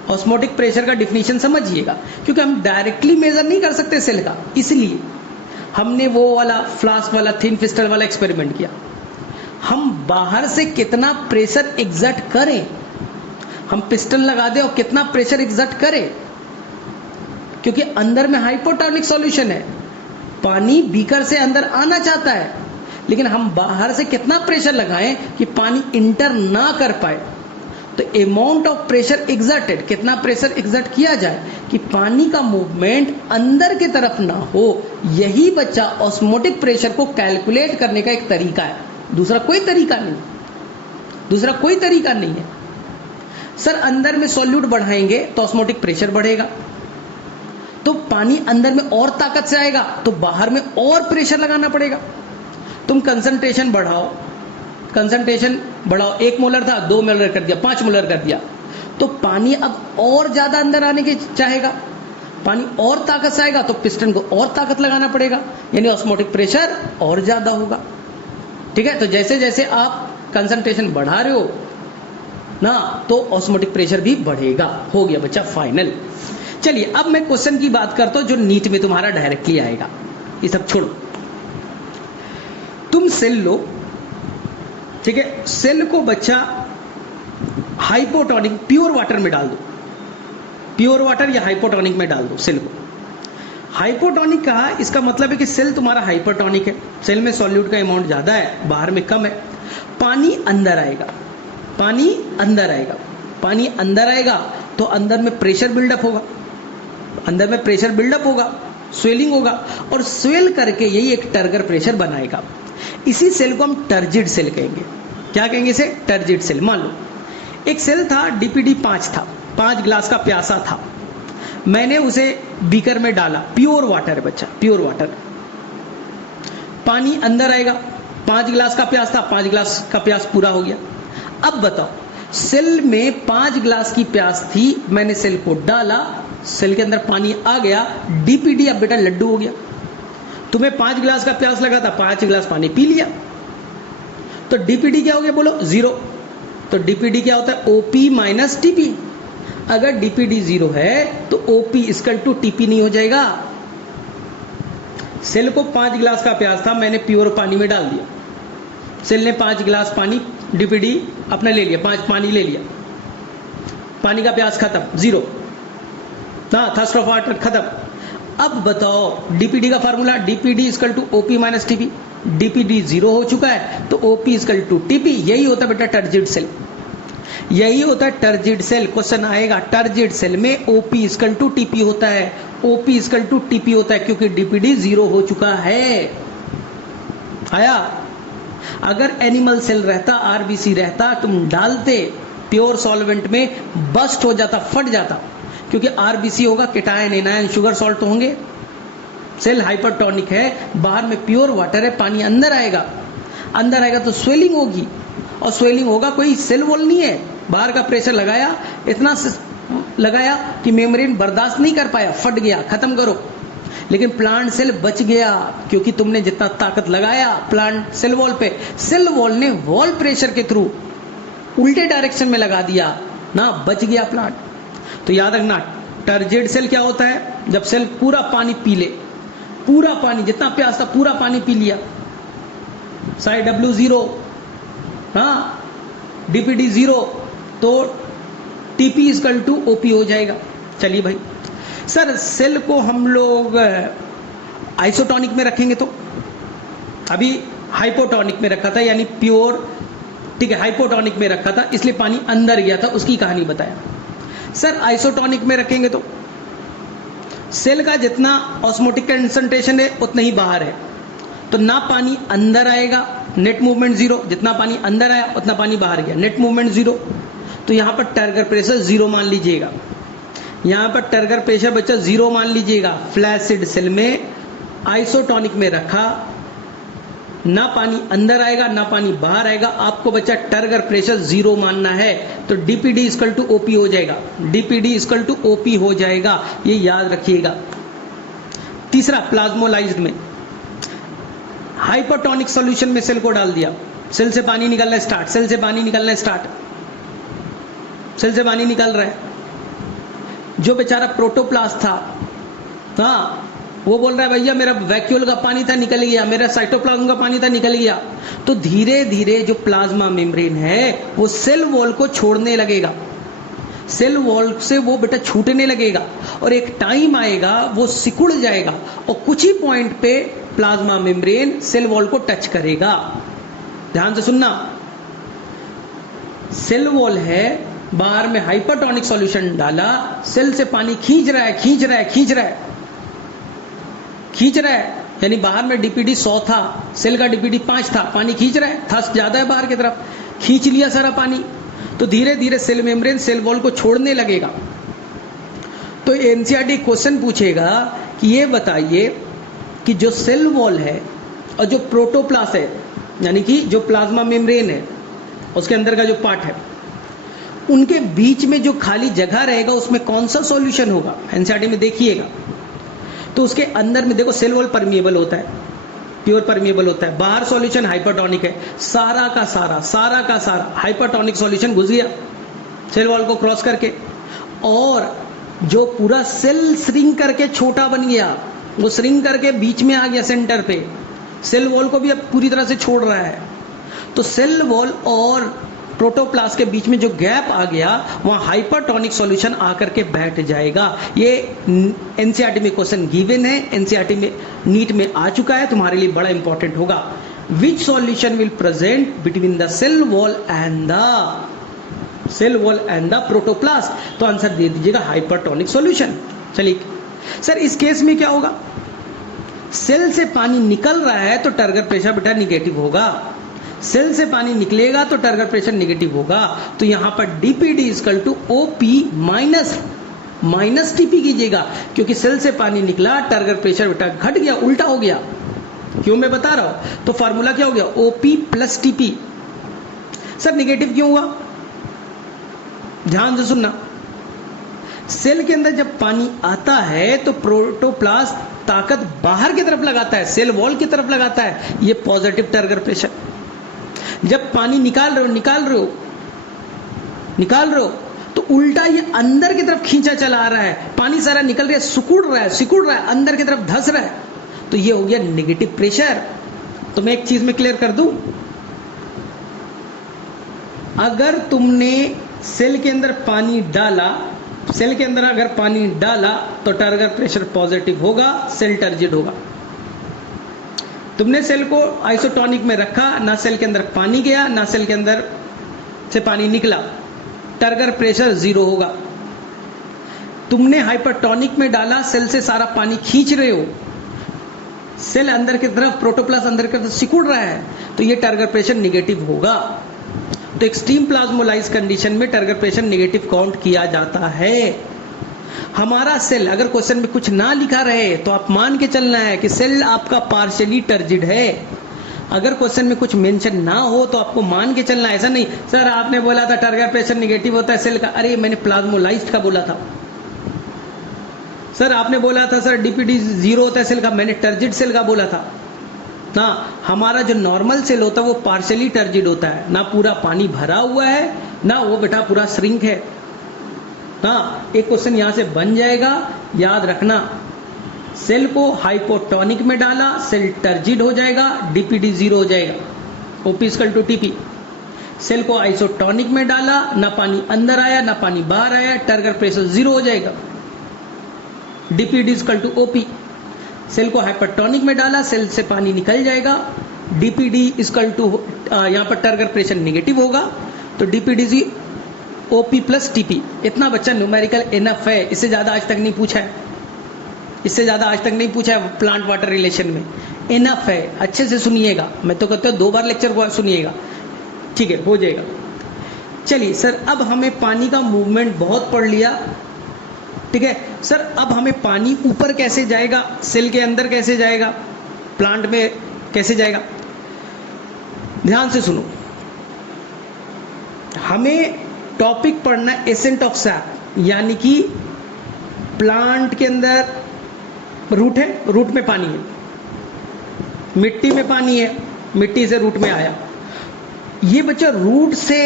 ऑस्मोटिक प्रेशर का डिफिनीशन समझिएगा, क्योंकि हम डायरेक्टली मेजर नहीं कर सकते सेल का, इसलिए हमने वो वाला फ्लास्क वाला थिन फिस्टल वाला एक्सपेरिमेंट किया। हम बाहर से कितना प्रेशर एग्जर्ट करें, हम पिस्टन लगा दें और कितना प्रेशर एग्जर्ट करें, क्योंकि अंदर में हाइपोटोनिक सॉल्यूशन है, पानी बीकर से अंदर आना चाहता है, लेकिन हम बाहर से कितना प्रेशर लगाएं कि पानी इंटर ना कर पाए। तो अमाउंट ऑफ प्रेशर एग्जर्टेड, कितना प्रेशर एग्जर्ट किया जाए कि पानी का मूवमेंट अंदर की तरफ ना हो, यही बच्चा ऑस्मोटिक प्रेशर को कैलकुलेट करने का एक तरीका है। दूसरा कोई तरीका नहीं है। सर अंदर में सॉल्यूट बढ़ाएंगे तो ऑस्मोटिक प्रेशर बढ़ेगा, तो पानी अंदर में और ताकत से आएगा, तो बाहर में और प्रेशर लगाना पड़ेगा। तुम कंसंट्रेशन बढ़ाओ, 1 मोलर था 2 मोलर कर दिया, 5 मोलर कर दिया, तो पानी अब और ज्यादा अंदर आने की चाहेगा, पानी और ताकत से आएगा, तो पिस्टन को और ताकत लगाना पड़ेगा, यानी ऑस्मोटिक प्रेशर और ज्यादा होगा। ठीक है, तो जैसे जैसे आप कंसंट्रेशन बढ़ा रहे हो ना, तो ऑस्मोटिक प्रेशर भी बढ़ेगा। हो गया बच्चा फाइनल। चलिए अब मैं क्वेश्चन की बात करता हूं जो नीट में तुम्हारा डायरेक्टली आएगा। ये सब छोड़ो, तुम सेल लो, ठीक है, सेल को बच्चा हाइपोटोनिक प्योर वाटर में डाल दो, प्योर वाटर या हाइपोटोनिक में डाल दो सेल को। हाइपोटोनिक कहा, इसका मतलब है कि सेल तुम्हारा हाइपरटोनिक है, सेल में सॉल्यूट का अमाउंट ज्यादा है, बाहर में कम है। पानी अंदर आएगा, पानी अंदर आएगा तो अंदर में प्रेशर बिल्डअप होगा, स्वेलिंग होगा और स्वेल करके यही एक टर्गर प्रेशर बनाएगा। इसी सेल को हम टर्जिड सेल कहेंगे। क्या कहेंगे इसे? Turgid cell. मान लो एक सेल था, डीपीडी 5 था, 5 ग्लास का प्यासा था, मैंने उसे बीकर में डाला, प्योर वाटर है बच्चा, प्योर वाटर, पानी अंदर आएगा, 5 ग्लास का प्यास था, 5 ग्लास का प्यास पूरा हो गया। अब बताओ, सेल में 5 ग्लास की प्यास थी, मैंने सेल को डाला, सेल के अंदर पानी आ गया, डीपीडी अब बेटा लड्डू हो गया। तुम्हें 5 ग्लास का प्यास लगा था, 5 ग्लास पानी पी लिया, तो डीपीडी क्या हो गया बोलो? 0। तो डीपीडी क्या होता है? OP minus TP. अगर डीपीडी 0 है तो ओपी इक्वल टू टीपी नहीं हो जाएगा। सेल को 5 ग्लास का प्यास था, मैंने प्योर पानी में डाल दिया, सेल ने 5 ग्लास पानी, डीपीडी अपना ले लिया, 5 पानी ले लिया, पानी का प्यास खत्म, 0, थर्स्ट ऑफ वाटर खत्म। अब बताओ डीपीडी का formula, DPD equal to OP minus TP. DPD 0 हो चुका है तो ओपी इक्वल टू टीपी। यही होता है बेटा टर्जिड सेल, यही होता है टर्जिड सेल। क्वेश्चन आएगा टर्जिड सेल में ओपी इक्वल टू टीपी होता है, ओपी इक्वल टू टीपी होता है क्योंकि डीपीडी 0 हो चुका है। आया? अगर एनिमल सेल रहता, आरबीसी रहता, तुम डालते प्योर सॉल्वेंट में, बस्ट हो जाता, फट जाता, क्योंकि आरबीसी होगा, केटायन एनायन शुगर सॉल्ट तो होंगे। सेल हाइपरटोनिक है, बाहर में प्योर वाटर है, पानी अंदर आएगा, अंदर आएगा तो स्वेलिंग होगी, और स्वेलिंग होगा, कोई सेल वॉल नहीं है, बाहर का प्रेशर लगाया, इतना लगाया कि मेम्ब्रेन बर्दाश्त नहीं कर पाया, फट गया, खत्म करो। लेकिन प्लांट सेल बच गया क्योंकि तुमने जितना ताकत लगाया प्लांट सेल वॉल पे, सेल वॉल ने वॉल प्रेशर के थ्रू उल्टे डायरेक्शन में लगा दिया ना, बच गया प्लांट। तो याद रखना, टर्जिड सेल क्या होता है? जब सेल पूरा पानी पी ले, पूरा पानी, जितना प्यास था पूरा पानी पी लिया, साइड W 0, हाँ, डीपीडी 0, तो टीपी इक्वल टू ओपी हो जाएगा। चलिए भाई, सर सेल को हम लोग आइसोटोनिक में रखेंगे तो, अभी हाइपोटोनिक में रखा था, यानी प्योर, ठीक है, हाइपोटोनिक में रखा था इसलिए पानी अंदर गया था, उसकी कहानी बताया। सर आइसोटोनिक में रखेंगे तो सेल का जितना ऑस्मोटिक कंसंट्रेशन है उतना ही बाहर है, तो ना पानी अंदर आएगा, नेट मूवमेंट 0, जितना पानी अंदर आया उतना पानी बाहर गया, नेट मूवमेंट 0। तो यहां पर टर्गर प्रेशर 0 मान लीजिएगा, यहां पर टर्गर प्रेशर बच्चा 0 मान लीजिएगा। फ्लैसिड सेल में आइसोटोनिक में रखा, ना पानी अंदर आएगा ना पानी बाहर आएगा, आपको बच्चा टर्गर प्रेशर 0 मानना है, तो डीपीडी इक्वल टू ओपी हो जाएगा, डीपीडी इक्वल टू ओपी हो जाएगा, ये याद रखिएगा। तीसरा, प्लाज्मोलाइज्ड में हाइपरटोनिक सॉल्यूशन में सेल को डाल दिया, सेल से पानी निकलना स्टार्ट, सेल से पानी निकलना स्टार्ट, सेल से पानी निकल रहा है। जो बेचारा प्रोटोप्लास्ट था, हाँ, वो बोल रहा है भैया मेरा वैक्यूल का पानी था निकल गया, मेरा साइटोप्लाज्म का पानी था निकल गया। तो धीरे धीरे जो प्लाज्मा मेम्ब्रेन है वो सेल वॉल को छोड़ने लगेगा, सेल वॉल से वो बेटा छूटने लगेगा, और एक टाइम आएगा वो सिकुड़ जाएगा और कुछ ही पॉइंट पे प्लाज्मा मेम्ब्रेन सेल वॉल को टच करेगा। ध्यान से सुनना, सेल वॉल है, बाहर में हाइपरटोनिक सॉल्यूशन डाला, सेल से पानी खींच रहा है, खींच रहा है, खींच रहा है, खींच रहा है, यानी बाहर में डीपीडी 100 था, सेल का डीपीडी 5 था, पानी खींच रहा है, थर्स्ट ज्यादा है बाहर की तरफ, खींच लिया सारा पानी, तो धीरे धीरे सेल मेम्ब्रेन सेल वॉल को छोड़ने लगेगा। तो एनसीईआरटी क्वेश्चन पूछेगा कि ये बताइए कि जो सेल वॉल है और जो प्रोटोप्लास्ट है, यानी कि जो प्लाज्मा मेम्ब्रेन है उसके अंदर का जो पार्ट है, उनके बीच में जो खाली जगह रहेगा उसमें कौन सा सॉल्यूशन होगा? एनसीईआरटी में देखिएगा, तो उसके अंदर में देखो सेल वॉल परमिएबल होता है, प्योर परमिएबल होता है, बाहर सॉल्यूशन हाइपरटोनिक है, सारा का सारा हाइपरटोनिक सॉल्यूशन घुस गया सेल वॉल को क्रॉस करके, और जो पूरा सेल श्रिंक करके छोटा बन गया, वो श्रिंक करके बीच में आ गया सेंटर पे, सेल वॉल को भी अब पूरी तरह से छोड़ रहा है। तो सेल वॉल और प्रोटोप्लास्ट के बीच में जो गैप आ गया, वहां हाइपरटोनिक सॉल्यूशन आकर के बैठ जाएगा। ये एनसीईआरटी में क्वेश्चन गिवन है, एनसीईआरटी में नीट में आ चुका है, तुम्हारे लिए बड़ा इंपॉर्टेंट होगा। Which solution will present between the cell wall and the protoplast? तो आंसर दे दीजिएगा हाइपरटोनिक सॉल्यूशन। चलिए सर, इस केस में क्या होगा? सेल से पानी निकल रहा है तो टारगेट प्रेशर बेटा निगेटिव होगा, सेल से पानी निकलेगा तो टारगेट प्रेशर निगेटिव होगा। तो यहां पर DPD equal to OP minus TP कीजिएगा, क्योंकि सेल से पानी निकला, टारगेट प्रेशर बेटा घट गया, उल्टा हो गया। क्यों मैं बता रहा हूं, तो फार्मूला क्या हो गया, OP plus TP. Sir negative क्यों हुआ, ध्यान से सुनना। सेल के अंदर जब पानी आता है तो प्रोटोप्लास्ट ताकत बाहर की तरफ लगाता है, सेल वॉल की तरफ लगाता है, ये पॉजिटिव टारगेट प्रेशर। जब पानी निकाल रहे हो तो उल्टा ये अंदर की तरफ खींचा चला आ रहा है, पानी सारा निकल रहा है, सिकुड़ रहा है, अंदर की तरफ धंस रहा है, तो ये हो गया नेगेटिव प्रेशर। तो मैं एक चीज में क्लियर कर दूं, अगर तुमने सेल के अंदर पानी डाला, सेल के अंदर अगर पानी डाला तो टारगेट प्रेशर पॉजिटिव होगा, सेल टर्जिड होगा। तुमने सेल को आइसोटोनिक में रखा, ना सेल के अंदर पानी गया, ना सेल के अंदर से पानी निकला, टारगेट प्रेशर 0 होगा। तुमने हाइपरटोनिक में डाला, सेल से सारा पानी खींच रहे हो, सेल अंदर की तरफ, प्रोटोप्लास्ट अंदर की तरफ सिकुड़ रहा है, तो ये टारगेट प्रेशर निगेटिव होगा। तो एक्सट्रीम प्लाज्मोलाइज कंडीशन में टारगेट प्रेशर निगेटिव काउंट किया जाता है। हमारा सेल, अगर क्वेश्चन में कुछ ना लिखा रहे तो आप मान के चलना है कि सेल आपका पार्शियली टर्जिड है। अगर क्वेश्चन में कुछ मेंशन ना हो तो आपको मान के चलना, ऐसा नहीं सर आपने बोला था टारगेट प्रेशर निगेटिव होता है सेल का, अरे मैंने प्लाज्मोलाइज्ड का बोला था। सर आपने बोला था सर डीपीडी 0 होता है सेल का, मैंने टर्जिड सेल का बोला था ना। हमारा जो नॉर्मल सेल होता है वो पार्शियली टर्जिड होता है, ना पूरा पानी भरा हुआ है, ना वो बेटा पूरा श्रिंक है। हाँ, एक क्वेश्चन यहां से बन जाएगा, याद रखना। सेल को हाइपोटोनिक में डाला, सेल टर्जिड हो जाएगा, डीपीडी 0 हो जाएगा, OP equal to TP. Cell को आइसोटोनिक में डाला, ना पानी अंदर आया ना पानी बाहर आया, टारगेट प्रेशर 0 हो जाएगा, DPD equal to OP. Cell को हाइपरटोनिक में डाला, सेल से पानी निकल जाएगा, डीपीडी इक्वल टू यहां पर टारगेट प्रेशर निगेटिव होगा, तो डीपीडी ओपी प्लस टीपी। इतना बच्चा न्यूमेरिकल इनफ है, इससे ज्यादा आज तक नहीं पूछा है, इससे ज्यादा आज तक नहीं पूछा है प्लांट वाटर रिलेशन में। इनफ है, अच्छे से सुनिएगा, मैं तो कहता हूं 2 बार लेक्चर सुनिएगा, ठीक है, हो जाएगा। चलिए सर, अब हमें पानी का मूवमेंट बहुत पढ़ लिया, ठीक है सर। अब हमें पानी ऊपर कैसे जाएगा, सेल के अंदर कैसे जाएगा, प्लांट में कैसे जाएगा, ध्यान से सुनो। हमें टॉपिक पढ़ना है एसेंट ऑफ सैप, यानी कि प्लांट के अंदर रूट है, रूट में पानी है, मिट्टी में पानी है, मिट्टी से रूट में आया। ये बच्चा रूट से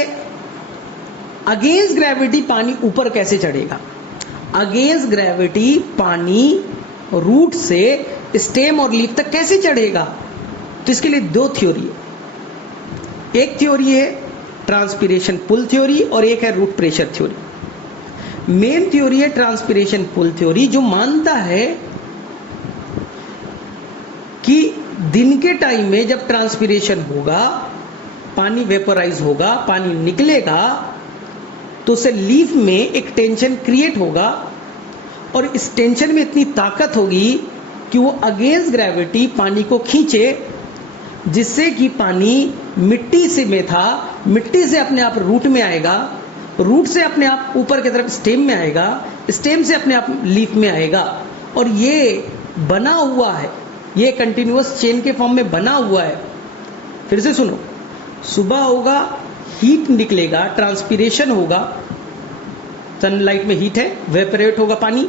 अगेंस्ट ग्रेविटी पानी ऊपर कैसे चढ़ेगा, अगेंस्ट ग्रेविटी पानी रूट से स्टेम और लीफ तक कैसे चढ़ेगा। तो इसके लिए 2 थ्योरी है, एक थ्योरी है ट्रांसपिरेशन पुल थ्योरी और एक है root pressure theory. Main theory है ट्रांसपिरेशन पुल थ्योरी, जो मानता है कि दिन के टाइम में जब ट्रांसपिरेशन होगा, पानी वेपोराइज होगा, पानी निकलेगा, तो उसे लीफ में एक टेंशन क्रिएट होगा और इस टेंशन में इतनी ताकत होगी कि वो अगेंस्ट ग्रेविटी पानी को खींचे, जिससे कि पानी मिट्टी से में था, मिट्टी से अपने आप रूट में आएगा, रूट से अपने आप ऊपर की तरफ स्टेम में आएगा, स्टेम से अपने आप लीफ में आएगा। और ये बना हुआ है, ये कंटिन्यूअस चेन के फॉर्म में बना हुआ है। फिर से सुनो, सुबह होगा, हीट निकलेगा, ट्रांसपिरेशन होगा, सनलाइट में हीट है, वेपोरेट होगा पानी,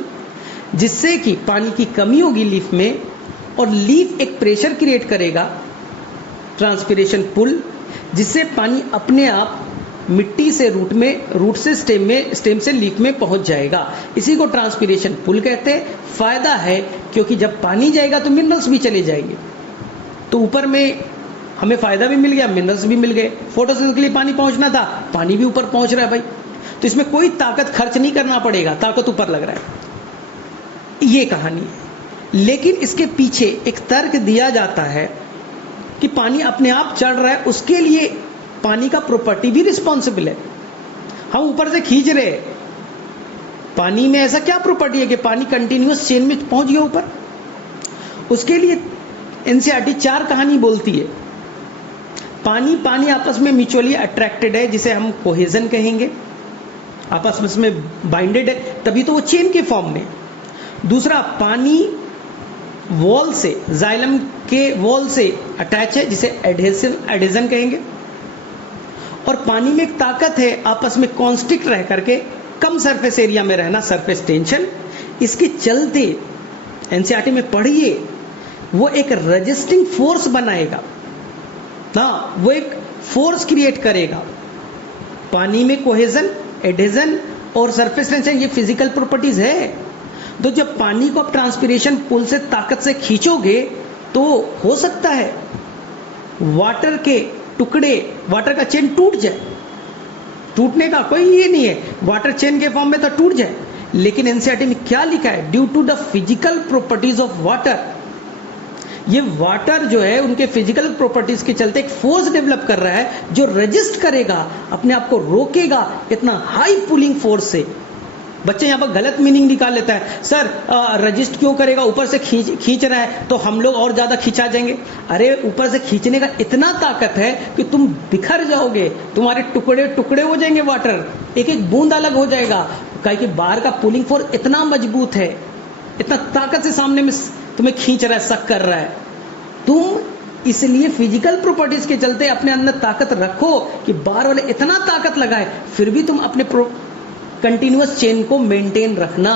जिससे कि पानी की कमी होगी लीफ में, और लीफ एक प्रेशर क्रिएट करेगा, ट्रांसपिरेशन पुल, जिससे पानी अपने आप मिट्टी से रूट में, रूट से स्टेम में, स्टेम से लीफ में पहुंच जाएगा। इसी को ट्रांसपिरेशन पुल कहते हैं। फायदा है क्योंकि जब पानी जाएगा तो मिनरल्स भी चले जाएंगे, तो ऊपर में हमें फायदा भी मिल गया, मिनरल्स भी मिल गए। फोटोसिंथेसिस के लिए पानी पहुंचना था, पानी भी ऊपर पहुंच रहा है भाई, तो इसमें कोई ताकत खर्च नहीं करना पड़ेगा, ताकत ऊपर लग रहा है। ये कहानी है। लेकिन इसके पीछे एक तर्क दिया जाता है कि पानी अपने आप चढ़ रहा है, उसके लिए पानी का प्रॉपर्टी भी रिस्पॉन्सिबल है। हम ऊपर से खींच रहे, पानी में ऐसा क्या प्रॉपर्टी है कि पानी कंटिन्यूअस चेन में पहुंच गया ऊपर। उसके लिए एनसीईआरटी 4 कहानी बोलती है। पानी पानी आपस में म्यूचुअली अट्रैक्टेड है, जिसे हम कोहेजन कहेंगे, आपस में बाइंडेड है, तभी तो वो चेन के फॉर्म में। दूसरा, पानी वॉल से, जाइलम के वॉल से अटैच है, जिसे एडेजन कहेंगे। और पानी में एक ताकत है आपस में कॉन्स्टिक्ट रह करके कम सरफेस एरिया में रहना, सरफेस टेंशन। इसके चलते एनसीईआरटी में पढ़िए, वो एक रेजिस्टिंग फोर्स बनाएगा ना, वो एक फोर्स क्रिएट करेगा। पानी में कोहेजन, एडेजन और सरफेस टेंशन, ये फिजिकल प्रॉपर्टीज है। तो जब पानी को आप ट्रांसपिरेशन पुल से ताकत से खींचोगे तो हो सकता है वाटर के टुकड़े, वाटर का चेन टूट जाए। टूटने का कोई ये नहीं है, वाटर चेन के फॉर्म में तो टूट जाए। लेकिन एनसीईआरटी में क्या लिखा है? Due to the physical properties of water, ये वाटर जो है उनके फिजिकल प्रॉपर्टीज के चलते एक फोर्स डेवलप कर रहा है जो रेजिस्ट करेगा, अपने आप को रोकेगा इतना हाई पुलिंग फोर्स से। बच्चे यहां पर गलत मीनिंग निकाल लेता है, सर रजिस्ट क्यों करेगा, ऊपर से खींच रहा है तो हम लोग और ज्यादा खींचा जाएंगे। अरे ऊपर से खींचने का इतना ताकत है कि तुम बिखर जाओगे, तुम्हारे टुकड़े टुकड़े हो जाएंगे, वाटर एक एक बूंद अलग हो जाएगा। काहे कि बाहर का पुलिंग फोर्स इतना मजबूत है, इतना ताकत से सामने में तुम्हें खींच रहा है, सक कर रहा है। तुम इसलिए फिजिकल प्रॉपर्टीज के चलते अपने अंदर ताकत रखो कि बाहर वाले इतना ताकत लगाए, फिर भी तुम अपने कंटिन्यूअस चेन को मेंटेन रखना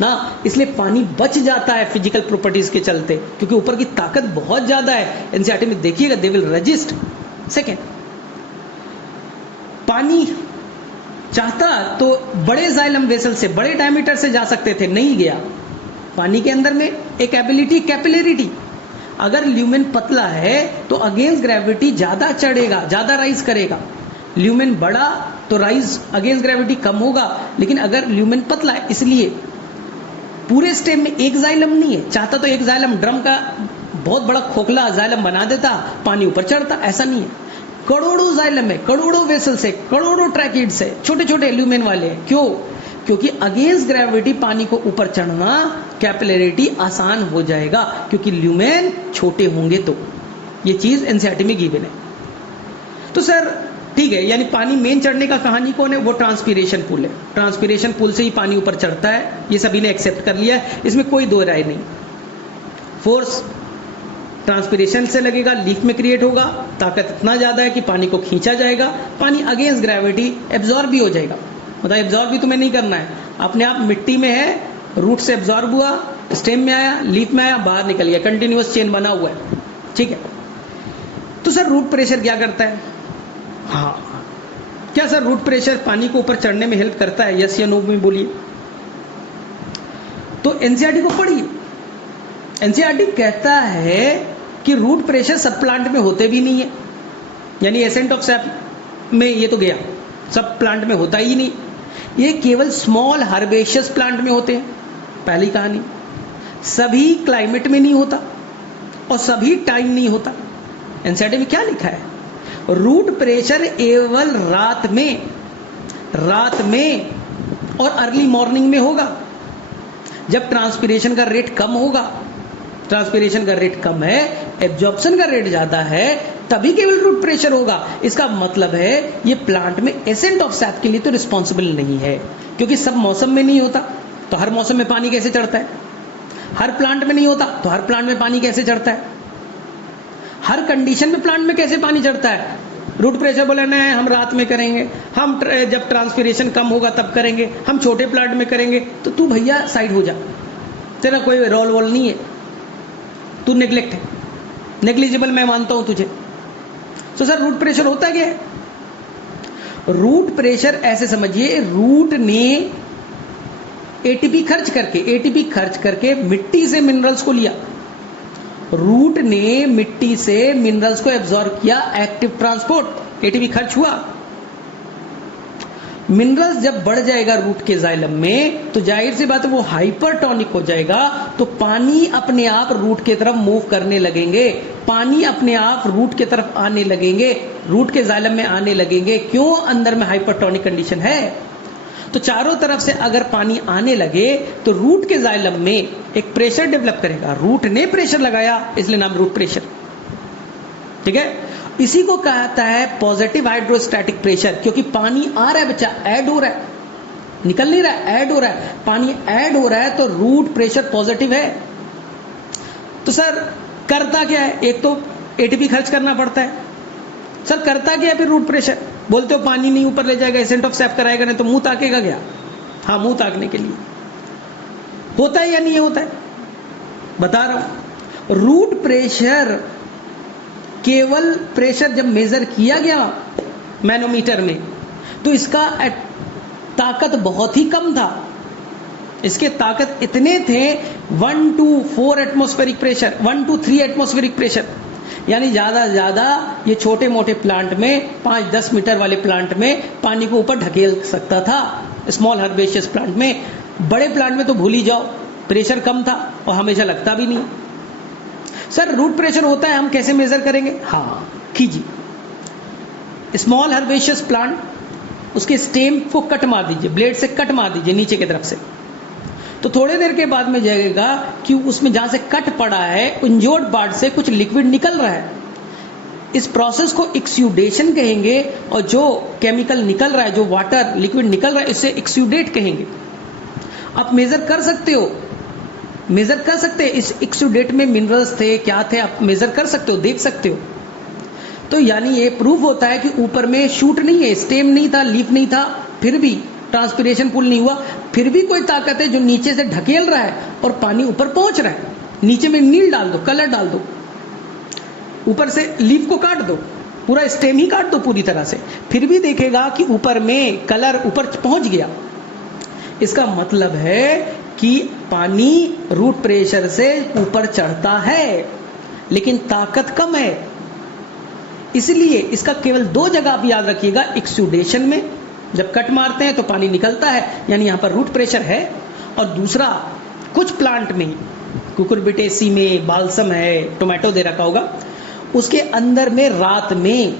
ना। इसलिए पानी बच जाता है फिजिकल प्रॉपर्टीज के चलते, क्योंकि ऊपर की ताकत बहुत ज्यादा है। एनसीईआरटी में देखिएगा, दे विल रेजिस्ट। सेकेंड, पानी चाहता तो बड़े जाइलम वेसल से, बड़े डायमीटर से जा सकते थे, नहीं गया। पानी के अंदर में एक एबिलिटी, कैपिलरिटी, अगर ल्यूमेन पतला है तो अगेंस्ट ग्रेविटी ज्यादा चढ़ेगा, ज्यादा राइज करेगा। ल्यूमेन बड़ा तो राइज अगेंस्ट ग्रेविटी कम होगा। लेकिन अगर ल्यूमेन पतला है, इसलिए पूरे स्टेम में एक जाइलम नहीं है। चाहता तो एक जाइलम, ड्रम का बहुत बड़ा खोखला जाइलम बना देता, पानी ऊपर चढ़ता, ऐसा नहीं है। करोड़ों जाइलम है, करोड़ों वेसल्स है, करोड़ों ट्रैकिड्स है, छोटे छोटे ल्यूमेन वाले हैं। क्यों? क्योंकि अगेंस्ट ग्रेविटी पानी को ऊपर चढ़ना, कैपिलरिटी आसान हो जाएगा, क्योंकि ल्यूमेन छोटे होंगे। तो ये चीज एनसीईआरटी में गिवन है। तो सर ठीक है, यानी पानी मेन चढ़ने का कहानी कौन है? वो ट्रांसपीरेशन पुल है। ट्रांसपीरेशन पुल से ही पानी ऊपर चढ़ता है, ये सभी ने एक्सेप्ट कर लिया है, इसमें कोई दो राय नहीं। फोर्स ट्रांसपीरेशन से लगेगा, लीफ में क्रिएट होगा, ताकत इतना ज्यादा है कि पानी को खींचा जाएगा, पानी अगेंस्ट ग्रेविटी एब्जॉर्ब भी हो जाएगा। मतलब एब्जॉर्ब भी तुम्हें नहीं करना है, अपने आप मिट्टी में है, रूट से एब्जॉर्ब हुआ, स्टेम में आया, लीफ में आया, बाहर निकल गया, कंटिन्यूअस चेन बना हुआ है। ठीक है, तो सर रूट प्रेशर क्या करता है? हाँ, क्या सर रूट प्रेशर पानी को ऊपर चढ़ने में हेल्प करता है? यस या नो में बोलिए। तो एनसीईआरटी को पढ़िए। एनसीईआरटी कहता है कि रूट प्रेशर सब प्लांट में होते भी नहीं है, यानी एसेंट ऑफ सैप में ये तो गया, सब प्लांट में होता ही नहीं, ये केवल स्मॉल हर्बेशियस प्लांट में होते हैं। पहली कहानी, सभी क्लाइमेट में नहीं होता और सभी टाइम नहीं होता। एनसीईआरटी में क्या लिखा है? रूट प्रेशर केवल रात में और अर्ली मॉर्निंग में होगा, जब ट्रांसपीरेशन का रेट कम होगा। ट्रांसपीरेशन का रेट कम है, एब्जॉर्प्शन का रेट ज्यादा है, तभी केवल रूट प्रेशर होगा। इसका मतलब है ये प्लांट में एसेंट ऑफ सैप के लिए तो रिस्पॉन्सिबल नहीं है, क्योंकि सब मौसम में नहीं होता तो हर मौसम में पानी कैसे चढ़ता है? हर प्लांट में नहीं होता तो हर प्लांट में पानी कैसे चढ़ता है? हर कंडीशन में प्लांट में कैसे पानी चढ़ता है? रूट प्रेशर बोलना है हम रात में करेंगे, हम जब ट्रांसपीरेशन कम होगा तब करेंगे, हम छोटे प्लांट में करेंगे। तो तू भैया साइड हो जा, तेरा कोई रोल वोल नहीं है, तू नेग्लेक्ट है, नेग्लिजिबल मैं मानता हूं तुझे। तो सर रूट प्रेशर होता क्या है? रूट प्रेशर ऐसे समझिए, रूट ने एटीपी खर्च करके मिट्टी से मिनरल्स को लिया, रूट ने मिट्टी से मिनरल्स को एब्जॉर्ब किया, एक्टिव ट्रांसपोर्ट, एटीपी खर्च हुआ। मिनरल्स जब बढ़ जाएगा रूट के जाइलम में तो जाहिर सी बात है वो हाइपरटोनिक हो जाएगा, तो पानी अपने आप रूट की तरफ मूव करने लगेंगे, पानी अपने आप रूट की तरफ आने लगेंगे, रूट के जाइलम में आने लगेंगे। क्यों? अंदर में हाइपरटोनिक कंडीशन है। तो चारों तरफ से अगर पानी आने लगे तो रूट के जाइलम में एक प्रेशर डेवलप करेगा। रूट ने प्रेशर लगाया, इसलिए नाम रूट प्रेशर। ठीक है, इसी को कहता है पॉजिटिव हाइड्रोस्टैटिक प्रेशर, क्योंकि पानी आ रहा है बच्चा, ऐड हो रहा है, निकल नहीं रहा है, ऐड हो रहा है। पानी ऐड हो रहा है तो रूट प्रेशर पॉजिटिव है। तो सर करता क्या है? एक तो एटीपी खर्च करना पड़ता है। सर करता क्या है फिर रूट प्रेशर? बोलते हो पानी नहीं ऊपर ले जाएगा, एसेंट ऑफ सैप कराएगा, नहीं तो मुंह ताकेगा क्या? हाँ, मुंह ताकने के लिए होता है या नहीं होता है, बता रहा हूं। रूट प्रेशर केवल प्रेशर जब मेजर किया गया मैनोमीटर में तो इसका ताकत बहुत ही कम था। इसके ताकत इतने थे 1 to 4 atmospheric pressure, 1 to 3 atmospheric pressure, यानी ज्यादा से ज्यादा ये छोटे मोटे प्लांट में 5-10 मीटर वाले प्लांट में पानी को ऊपर ढकेल सकता था, स्मॉल हर्बेशियस प्लांट में। बड़े प्लांट में तो भूल ही जाओ, प्रेशर कम था और हमेशा लगता भी नहीं। सर रूट प्रेशर होता है, हम कैसे मेजर करेंगे? हाँ कीजिए। स्मॉल हर्बेशियस प्लांट, उसके स्टेम को कट मार दीजिए, ब्लेड से कट मार दीजिए नीचे की तरफ से, तो थोड़ी देर के बाद में जाएगा कि उसमें जहां से कट पड़ा है इंजोर्ड पार्ट से कुछ लिक्विड निकल रहा है। इस प्रोसेस को एक्सुडेशन कहेंगे, और जो केमिकल निकल रहा है, जो वाटर लिक्विड निकल रहा है, इसे एक्सुडेट कहेंगे। आप मेजर कर सकते हो, मेजर कर सकते हैं इस एक्सुडेट में मिनरल्स थे, क्या थे, आप मेजर कर सकते हो, देख सकते हो। तो यानी ये प्रूव होता है कि ऊपर में शूट नहीं है, स्टेम नहीं था, लीफ नहीं था, फिर भी ट्रांसपिरेशन पुल नहीं हुआ, फिर भी कोई ताकत है जो नीचे से ढकेल रहा है और पानी ऊपर पहुंच रहा है। नीचे में नील डाल दो, कलर डाल दो, ऊपर से लीफ को काट दो, पूरा स्टेम ही काट दो पूरी तरह से, फिर भी देखेगा कि ऊपर में कलर ऊपर पहुंच गया। इसका मतलब है कि पानी रूट प्रेशर से ऊपर चढ़ता है, लेकिन ताकत कम है। इसलिए इसका केवल 2 जगह आप याद रखिएगा, एक्सुडेशन में जब कट मारते हैं तो पानी निकलता है, यानी यहां पर रूट प्रेशर है, और दूसरा कुछ प्लांट में, कुकुरबिटेसी में, बाल्सम है, टोमेटो दे रखा होगा, उसके अंदर में रात में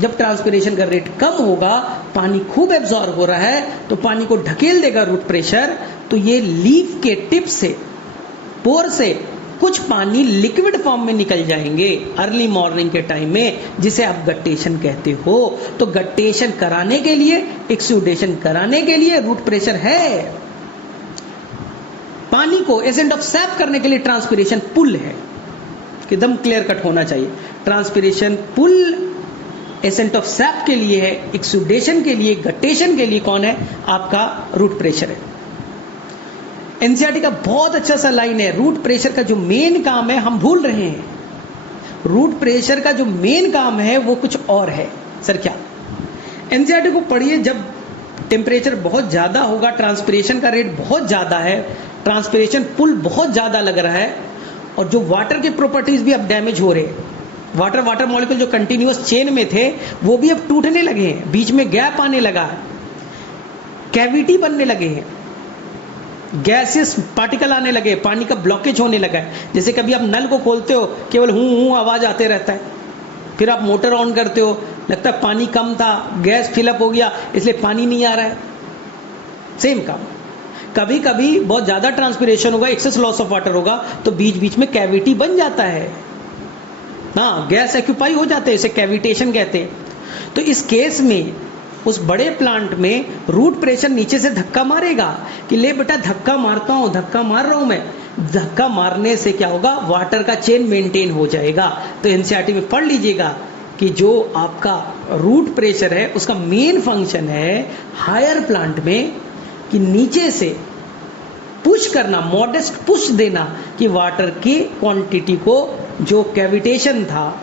जब ट्रांसपिरेशन का रेट कम होगा, पानी खूब एब्जॉर्ब हो रहा है, तो पानी को ढकेल देगा रूट प्रेशर, तो ये लीफ के टिप से, पोर से कुछ पानी लिक्विड फॉर्म में निकल जाएंगे अर्ली मॉर्निंग के टाइम में, जिसे आप गट्टेशन कहते हो। तो गट्टेशन कराने के लिए, एक्सुडेशन कराने के लिए रूट प्रेशर है। पानी को एसेंट ऑफ सैप करने के लिए ट्रांसपिरेशन पुल है। एकदम क्लियर कट होना चाहिए, transpiration pull ascent of sap के लिए है, एक्सुडेशन के लिए, गट्टेशन के लिए कौन है? आपका रूट प्रेशर है। एनसीईआरटी का बहुत अच्छा सा लाइन है, रूट प्रेशर का जो मेन काम है हम भूल रहे हैं। रूट प्रेशर का जो मेन काम है वो कुछ और है। सर क्या? एनसीईआरटी को पढ़िए, जब टेम्परेचर बहुत ज्यादा होगा, ट्रांसपिरेशन का रेट बहुत ज्यादा है, ट्रांसपिरेशन पुल बहुत ज्यादा लग रहा है, और जो वाटर के प्रॉपर्टीज भी अब डैमेज हो रहे हैं, वाटर मॉलिक्यूल जो कंटिन्यूअस चेन में थे वो भी अब टूटने लगे हैं, बीच में गैप आने लगा है, कैविटी बनने लगे हैं, गैसेस पार्टिकल आने लगे, पानी का ब्लॉकेज होने लगा है। जैसे कभी आप नल को खोलते हो, केवल हूं आवाज आते रहता है, फिर आप मोटर ऑन करते हो, लगता है पानी कम था, गैस फिलअप हो गया, इसलिए पानी नहीं आ रहा है। सेम काम, कभी कभी बहुत ज्यादा ट्रांसपिरेशन होगा, एक्सेस लॉस ऑफ वाटर होगा, तो बीच बीच में कैविटी बन जाता है, हाँ, गैस एक्यूपाई हो जाते हैं, इसे कैविटेशन कहते हैं। तो इस केस में उस बड़े प्लांट में रूट प्रेशर नीचे से धक्का मारेगा कि ले बेटा धक्का मारता हूं, धक्का मार रहा हूं मैं, धक्का मारने से क्या होगा? वाटर का चेन मेंटेन हो जाएगा। तो एनसीईआरटी में पढ़ लीजिएगा कि जो आपका रूट प्रेशर है उसका मेन फंक्शन है हायर प्लांट में कि नीचे से पुश करना, मॉडेस्ट पुश देना, कि वाटर की क्वांटिटी को, जो कैविटेशन था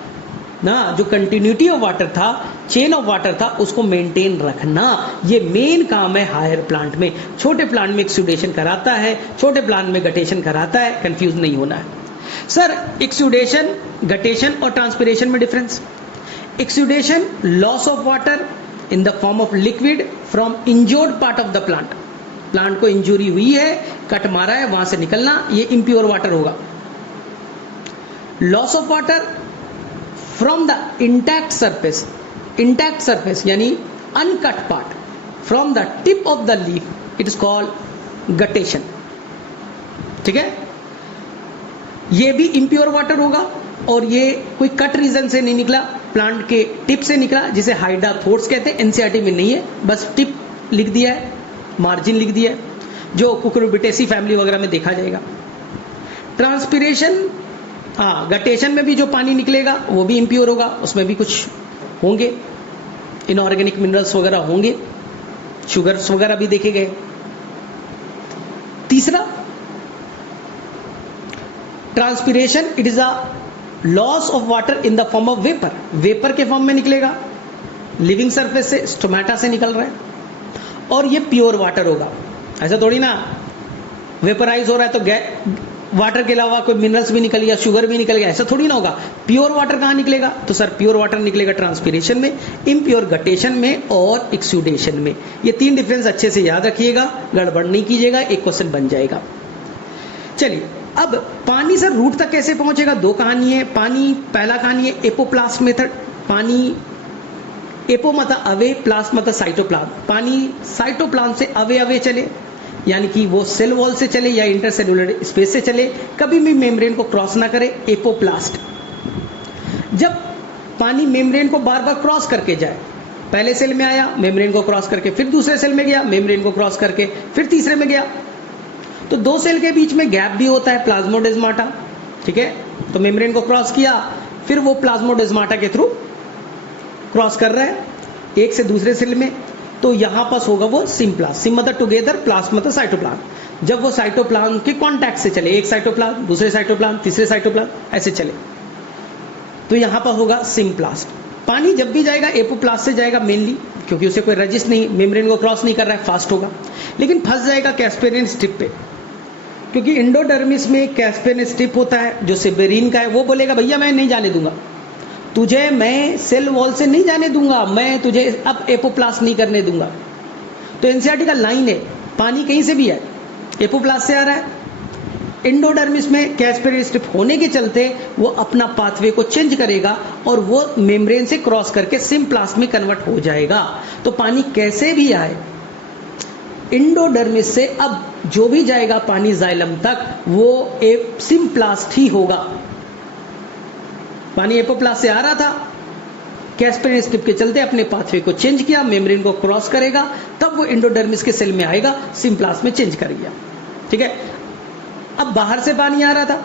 ना, जो कंटिन्यूटी ऑफ वाटर था, चेन ऑफ वाटर था, उसको मेंटेन रखना। ये मेन काम है हायर प्लांट में। छोटे प्लांट में एक्सुडेशन कराता है, छोटे प्लांट में गटेशन कराता है, कंफ्यूज नहीं होना है। सर एक्सुडेशन, गटेशन और ट्रांसपिरेशन में difference. Exudation loss of water in the form of liquid from injured part of the plant, plant को इंजुरी हुई है, कट मारा है, वहां से निकलना, ये इम्प्योर वाटर होगा। Loss of water from the intact surface, intact surface यानी uncut part, from the tip of the leaf, it is called guttation. ठीक है, ये भी इम्प्योर वाटर होगा और ये कोई कट रीजन से नहीं निकला, प्लांट के टिप से निकला, जिसे हाइडाथोर्स कहते हैं। एनसीईआरटी में नहीं है, बस टिप लिख दिया है, मार्जिन लिख दिया है, जो कुकुरबिटेसी फैमिली वगैरह में देखा जाएगा। ट्रांसपिरेशन, हाँ, गटेशन में भी जो पानी निकलेगा वो भी इम्प्योर होगा, उसमें भी कुछ होंगे, इनऑर्गेनिक मिनरल्स वगैरह होंगे, शुगर्स वगैरह भी देखे गए। तीसरा, transpiration, it is a loss of water in the form of vapour. Vapour के फॉर्म में निकलेगा, लिविंग सरफेस से, स्टोमेटा से निकल रहा है, और ये प्योर वाटर होगा। ऐसा थोड़ी ना वेपराइज हो रहा है तो वाटर के अलावा कोई मिनरल्स भी निकल गया, शुगर भी निकल गया, ऐसा थोड़ी ना होगा। प्योर वाटर कहां निकलेगा? तो सर प्योर वाटर निकलेगा ट्रांसपिरेशन में, इम्प्योर गटेशन में और एक्सुडेशन में। ये तीन डिफरेंस अच्छे से याद रखिएगा, गड़बड़ नहीं कीजिएगा, एक क्वेश्चन बन जाएगा। चलिए, अब पानी सर रूट तक कैसे पहुंचेगा? दो कहानी है। पानी, पहला कहानी है एपोप्लास्ट मेथड। पानी एपो मतलब अवे, प्लास्ट मतलब साइटोप्लाज्म। पानी साइटोप्लाज्म से अवे चले, यानी कि वो सेल वॉल से चले या इंटरसेलुलर स्पेस से चले, कभी भी मेम्ब्रेन को क्रॉस ना करे, एपोप्लास्ट। जब पानी मेम्ब्रेन को बार बार क्रॉस करके जाए, पहले सेल में आया, मेम्ब्रेन को क्रॉस करके फिर दूसरे सेल में गया, मेम्ब्रेन को क्रॉस करके फिर तीसरे में गया, तो दो सेल के बीच में गैप भी होता है, प्लाज्मोडेस्माटा। ठीक है, तो मेम्ब्रेन को क्रॉस किया, फिर वो प्लाज्मोडेस्माटा के थ्रू क्रॉस कर रहा है एक से दूसरे सेल में, तो यहां पास होगा वो सिम्प्लास्ट। सिम मतलब टुगेदर, प्लास्ट मतलब साइटोप्लाज्म। जब वो साइटोप्लाज्म के कांटेक्ट से चले, एक साइटोप्लाज्म, दूसरे साइटोप्लाज्म, तीसरे साइटोप्लाज्म, ऐसे चले, तो यहां पर होगा सिम्प्लास्ट। पानी जब भी जाएगा एपोप्लास्ट से जाएगा मेनली, क्योंकि उसे कोई रजिस्ट नहीं, मेम्ब्रेन को क्रॉस नहीं कर रहा है, फास्ट होगा, लेकिन फंस जाएगा कैस्पेरियन स्ट्रिप पे, क्योंकि इंडोडर्मिस में कैस्पेरियन स्ट्रिप होता है जो सेबेरिन का है। वो बोलेगा भैया मैं नहीं जाने दूंगा तुझे, मैं सेल वॉल से नहीं जाने दूंगा, मैं तुझे अब एपोप्लास्ट नहीं करने दूंगा। तो एनसीईआरटी का लाइन है, पानी कहीं से भी है, एपोप्लास्ट से आ रहा है, इंडोडर्मिस में कैस्पेरियन स्ट्रिप होने के चलते वो अपना पाथवे को चेंज करेगा और वो मेम्ब्रेन से क्रॉस करके सिम्प्लास्ट में कन्वर्ट हो जाएगा। तो पानी कैसे भी आए इंडोडर्मिस से, अब जो भी जाएगा पानी जाइलम तक, वो एक सिम्प्लास्ट ही होगा। पानी एपोप्लास्ट से आ रहा था, कैस्पेरियन स्ट्रिप के चलते अपने पाथवे को चेंज किया, मेम्ब्रेन को क्रॉस करेगा, तब वो इंडोडर्मिस के सेल में आएगा, सिम्प्लास्ट में चेंज कर गया। ठीक है, अब बाहर से पानी आ रहा था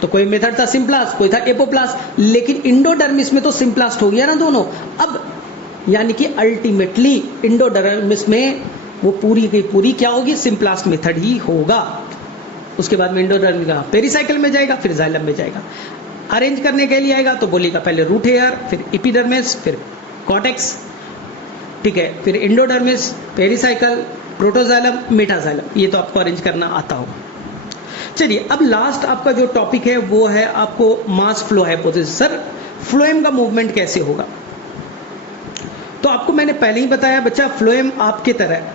तो कोई मेथड था सिम्प्लास्ट, कोई था एपोप्लास्ट, लेकिन इंडोडर्मिस में तो सिम्प्लास्ट हो गया ना दोनों। अब यानी कि अल्टीमेटली इंडोडर्मिस में वो पूरी की पूरी क्या होगी? सिम्प्लास्ट मेथड ही होगा। उसके बाद में इंडोडर्मिस का पेरिसाइकिल में जाएगा, फिर जाइलम में जाएगा। अरेंज करने के लिए आएगा तो बोलेगा पहले रूट हेयर, फिर एपिडर्मिस, फिर कॉर्टेक्स। ठीक है, फिर इंडोडर्मिस, पेरिसाइकिल, प्रोटोजाइलम, मेटाजाइलम, ये तो आपको अरेंज करना आता होगा। चलिए, अब लास्ट आपका जो टॉपिक है वो है आपको mass flow hypothesis. Sir phloem का मूवमेंट कैसे होगा? तो आपको मैंने पहले ही बताया बच्चा, फ्लोएम आपके तरह,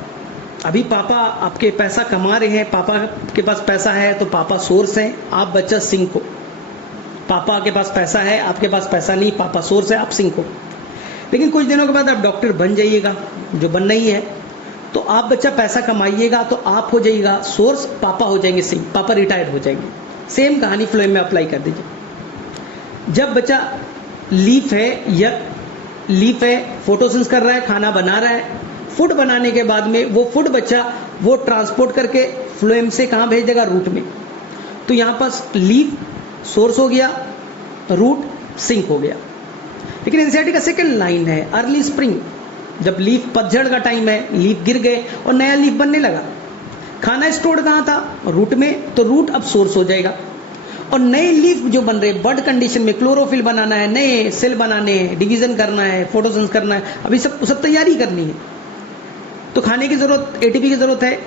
अभी पापा आपके पैसा कमा रहे हैं, पापा के पास पैसा है तो पापा सोर्स हैं, आप बच्चा सिंक हो। पापा के पास पैसा है, आपके पास पैसा नहीं, पापा सोर्स है, आप सिंक हो। लेकिन कुछ दिनों के बाद आप डॉक्टर बन जाइएगा, जो बनना ही है, तो आप बच्चा पैसा कमाइएगा तो आप हो जाइएगा सोर्स, पापा हो जाएंगे सिंक, पापा रिटायर्ड हो जाएंगे। सेम कहानी फ्लोएम में अप्लाई कर दीजिए। जब बच्चा लीफ है या लीफ है, फोटोसिंथेसिस कर रहा है, खाना बना रहा है, फूड बनाने के बाद में वो फूड बच्चा वो ट्रांसपोर्ट करके फ्लोएम से कहां भेज देगा? रूट में। तो यहां पास लीफ सोर्स हो गया, रूट सिंक हो गया। लेकिन एनसीईआरटी का सेकंड लाइन है अर्ली स्प्रिंग, जब लीफ पतझड़ का टाइम है, लीफ गिर गए और नया लीफ बनने लगा, खाना स्टोर कहां था? रूट में, तो रूट अब सोर्स हो जाएगा और नए लीफ जो बन रहे बर्ड कंडीशन में, क्लोरोफिल बनाना है, नए सेल बनाने हैं, डिवीजन करना है, फोटोसिंथेसिस करना है, अभी सब तैयारी करनी है, तो खाने की जरूरत, एटीपी की जरूरत है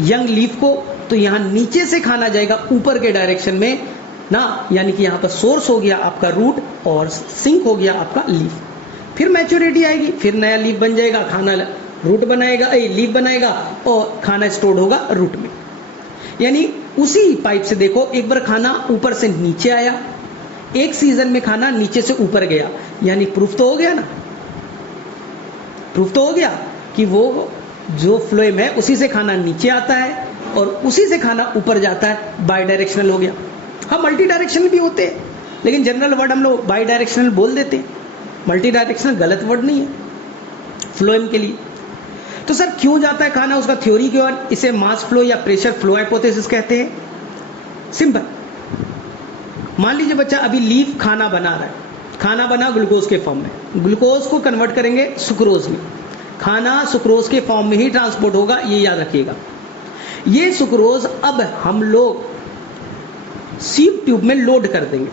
यंग लीफ को। तो यहां नीचे से खाना जाएगा ऊपर के डायरेक्शन में ना, यानी कि यहां पर सोर्स हो गया आपका रूट और सिंक हो गया आपका लीफ। फिर मैच्योरिटी आएगी, फिर नया लीफ बन जाएगा, खाना रूट बनाएगा, लीफ बनाएगा और खाना स्टोर्ड होगा रूट में। यानी उसी पाइप से देखो, एक बार खाना ऊपर से नीचे आया, एक सीजन में खाना नीचे से ऊपर गया, यानी प्रूफ तो हो गया ना, प्रूफ तो हो गया कि वो जो फ्लोएम है उसी से खाना नीचे आता है और उसी से खाना ऊपर जाता है, बाई डायरेक्शनल हो गया। हम मल्टी डायरेक्शनल भी होते हैं, लेकिन जनरल वर्ड हम लोग बाई डायरेक्शनल बोल देते हैं। मल्टी डायरेक्शनल गलत वर्ड नहीं है फ्लोएम के लिए। तो सर क्यों जाता है खाना, उसका थ्योरी क्यों है? इसे मास फ्लो या प्रेशर फ्लो हाइपोथेसिस कहते हैं। सिंपल, मान लीजिए बच्चा अभी लीफ खाना बना रहा है, खाना बना ग्लूकोज के फॉर्म में, ग्लूकोज को कन्वर्ट करेंगे सुक्रोज में, खाना सुक्रोज के फॉर्म में ही ट्रांसपोर्ट होगा, ये याद रखिएगा। ये सुक्रोज अब हम लोग सीव ट्यूब में लोड कर देंगे,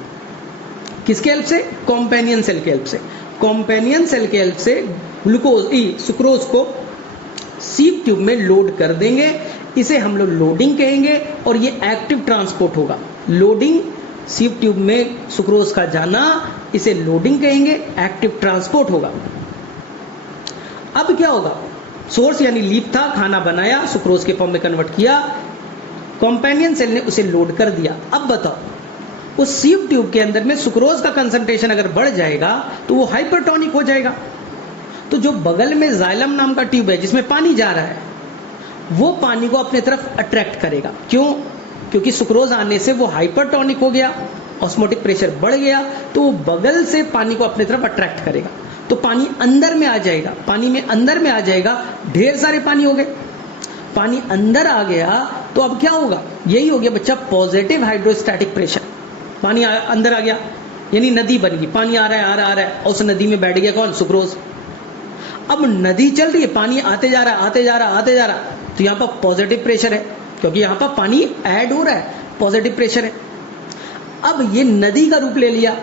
किसके हेल्प से? कॉम्पेनियन सेल के हेल्प से। कॉम्पेनियन सेल के हेल्प से ग्लूकोज सुक्रोज को सीव ट्यूब में लोड कर देंगे, इसे हम लोग लोडिंग कहेंगे और ये एक्टिव ट्रांसपोर्ट होगा। लोडिंग, सीव ट्यूब में सुक्रोज का जाना, इसे लोडिंग कहेंगे, एक्टिव ट्रांसपोर्ट होगा। अब क्या होगा? सोर्स यानी लीफ था, खाना बनाया, सुक्रोज के फॉर्म में कन्वर्ट किया, कॉम्पेनियन सेल ने उसे लोड कर दिया। अब बताओ, उस सीव ट्यूब के अंदर में सुक्रोज का कंसंट्रेशन अगर बढ़ जाएगा तो वो हाइपरटोनिक हो जाएगा। तो जो बगल में जाइलम नाम का ट्यूब है जिसमें पानी जा रहा है, वो पानी को अपने तरफ अट्रैक्ट करेगा। क्यों? क्योंकि सुक्रोज आने से वो हाइपरटोनिक हो गया, ऑस्मोटिक प्रेशर बढ़ गया, तो वो बगल से पानी को अपने तरफ अट्रैक्ट करेगा, तो पानी अंदर में आ जाएगा, पानी में अंदर में आ जाएगा। ढेर सारे पानी हो गए, पानी अंदर आ गया तो अब क्या होगा? यही हो गया बच्चा पॉजिटिव हाइड्रोस्टैटिक प्रेशर। पानी अंदर आ गया यानी नदी बन गई, पानी आ रहा है आ रहा है, और उस नदी में बैठ गया कौन? सुक्रोज। अब नदी चल रही है, पानी आते जा रहा है आते जा रहा है आते जा रहा है, तो यहाँ पर पॉजिटिव प्रेशर है, क्योंकि यहाँ पर पानी ऐड हो रहा है, पॉजिटिव प्रेशर है। अब ये नदी का रूप ले लिया,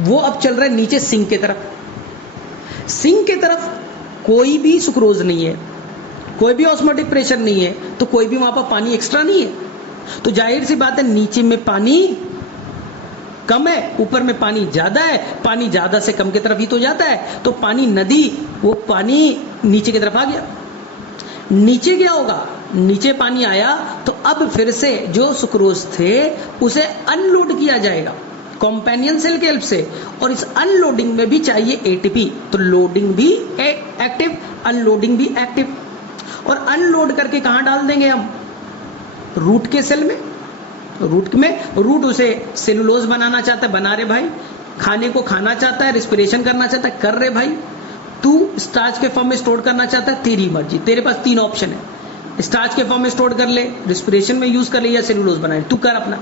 वो अब चल रहा है नीचे सिंक की तरफ। सिंक की तरफ कोई भी सुक्रोज नहीं है, कोई भी ऑस्मोटिक प्रेशर नहीं है, तो कोई भी वहां पर पानी एक्स्ट्रा नहीं है, तो जाहिर सी बात है नीचे में पानी कम है, ऊपर में पानी ज्यादा है, पानी ज्यादा से कम की तरफ ही तो जाता है, तो पानी नदी, वो पानी नीचे की तरफ आ गया। नीचे क्या होगा? नीचे पानी आया तो अब फिर से जो सुक्रोज थे उसे अनलोड किया जाएगा कॉम्पेनियन सेल के हेल्प से, और इस अनलोडिंग में भी चाहिए एटीपी, तो लोडिंग भी एक्टिव, अनलोडिंग भी एक्टिव। और अनलोड करके कहां डाल देंगे हम? रूट के सेल में। रूट में, रूट उसे सेलुलोज बनाना चाहता है, बना रहे भाई, खाने को खाना चाहता है, रिस्पिरेशन करना चाहता है, कर रहे भाई। तू स्टार्च के फॉर्म में स्टोर करना चाहता है, तेरी मर्जी, तेरे पास 3 ऑप्शन है, स्टार्च के फॉर्म में स्टोर कर ले, रिस्पिरेशन में यूज कर ले, या सेलुलोज बनाए, तू कर अपना।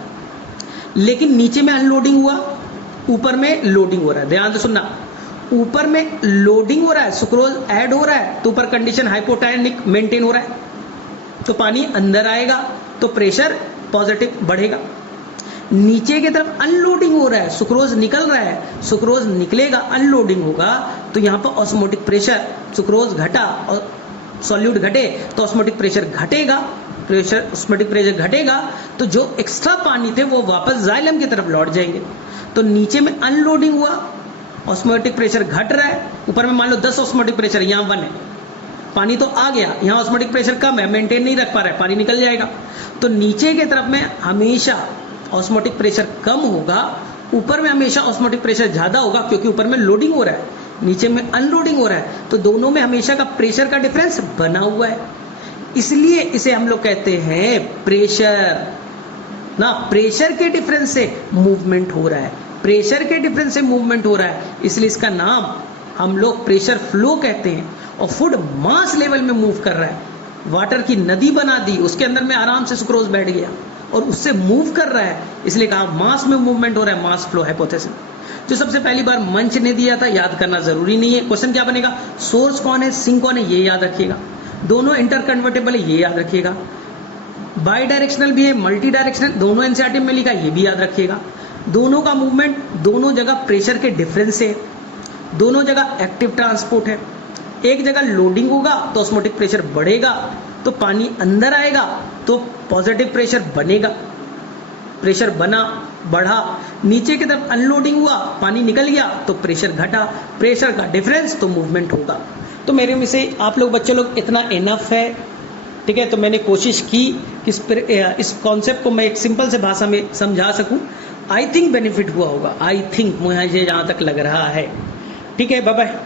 लेकिन नीचे में अनलोडिंग हुआ, ऊपर में लोडिंग हो रहा है। ध्यान से सुनना, ऊपर में लोडिंग हो रहा है, सुक्रोज ऐड हो रहा है, तो ऊपर कंडीशन हाइपोटोनिक मेंटेन हो रहा है, तो पानी अंदर आएगा तो प्रेशर पॉजिटिव बढ़ेगा। नीचे की तरफ अनलोडिंग हो रहा है, सुक्रोज निकल रहा है, सुक्रोज निकलेगा, अनलोडिंग होगा, तो यहाँ पर ऑस्मोटिक प्रेशर, सुक्रोज घटा और सॉल्यूट घटे तो ऑस्मोटिक प्रेशर घटेगा, ऑस्मोटिक प्रेशर घटेगा तो जो एक्स्ट्रा पानी थे वो वापस जाइलम की तरफ लौट जाएंगे। तो नीचे में अनलोडिंग हुआ, ऑस्मोटिक प्रेशर घट रहा है, ऊपर में मान लो 10 ऑस्मोटिक प्रेशर, यहाँ 1 है, पानी तो आ गया, यहाँ ऑस्मोटिक प्रेशर कम है, मेंटेन नहीं रख पा रहा है, पानी निकल जाएगा। तो नीचे की तरफ में हमेशा ऑस्मोटिक प्रेशर कम होगा, ऊपर में हमेशा ऑस्मोटिक प्रेशर ज्यादा होगा, क्योंकि ऊपर में लोडिंग हो रहा है, नीचे में अनलोडिंग हो रहा है, तो दोनों में हमेशा का प्रेशर का डिफरेंस बना हुआ है। इसलिए इसे हम लोग कहते हैं प्रेशर ना, प्रेशर के डिफरेंस से मूवमेंट हो रहा है, प्रेशर के डिफरेंस से मूवमेंट हो रहा है, इसलिए इसका नाम हम लोग प्रेशर फ्लो कहते हैं। और फूड मास लेवल में मूव कर रहा है, वाटर की नदी बना दी, उसके अंदर में आराम से सुक्रोज बैठ गया और उससे मूव कर रहा है, इसलिए कहा मास में मूवमेंट हो रहा है, मास फ्लो हाइपोथेसिस। जो सबसे पहली बार मंच ने दिया था, याद करना जरूरी नहीं है। क्वेश्चन क्या बनेगा? सोर्स कौन है, सिंक कौन है, ये याद रखिएगा। दोनों इंटर कन्वर्टेबल है, ये याद रखिएगा। बाई डायरेक्शनल भी है, मल्टी डायरेक्शनल, दोनों एनसीईआरटी में लिखा, ये भी याद रखिएगा। दोनों का मूवमेंट, दोनों जगह प्रेशर के डिफरेंस से, दोनों जगह एक्टिव ट्रांसपोर्ट है। एक जगह लोडिंग होगा तो ऑस्मोटिक प्रेशर बढ़ेगा, तो पानी अंदर आएगा तो पॉजिटिव प्रेशर बनेगा, प्रेशर बना बढ़ा। नीचे की तरफ अनलोडिंग हुआ, पानी निकल गया तो प्रेशर घटा, प्रेशर का डिफरेंस तो मूवमेंट होगा। तो मेरे में से आप लोग बच्चे लोग इतना इनफ है, ठीक है। तो मैंने कोशिश की कि इस कॉन्सेप्ट को मैं एक सिंपल से भाषा में समझा सकूं। आई थिंक बेनिफिट हुआ होगा, आई थिंक मुझे जहां तक लग रहा है। ठीक है, बाय बाय।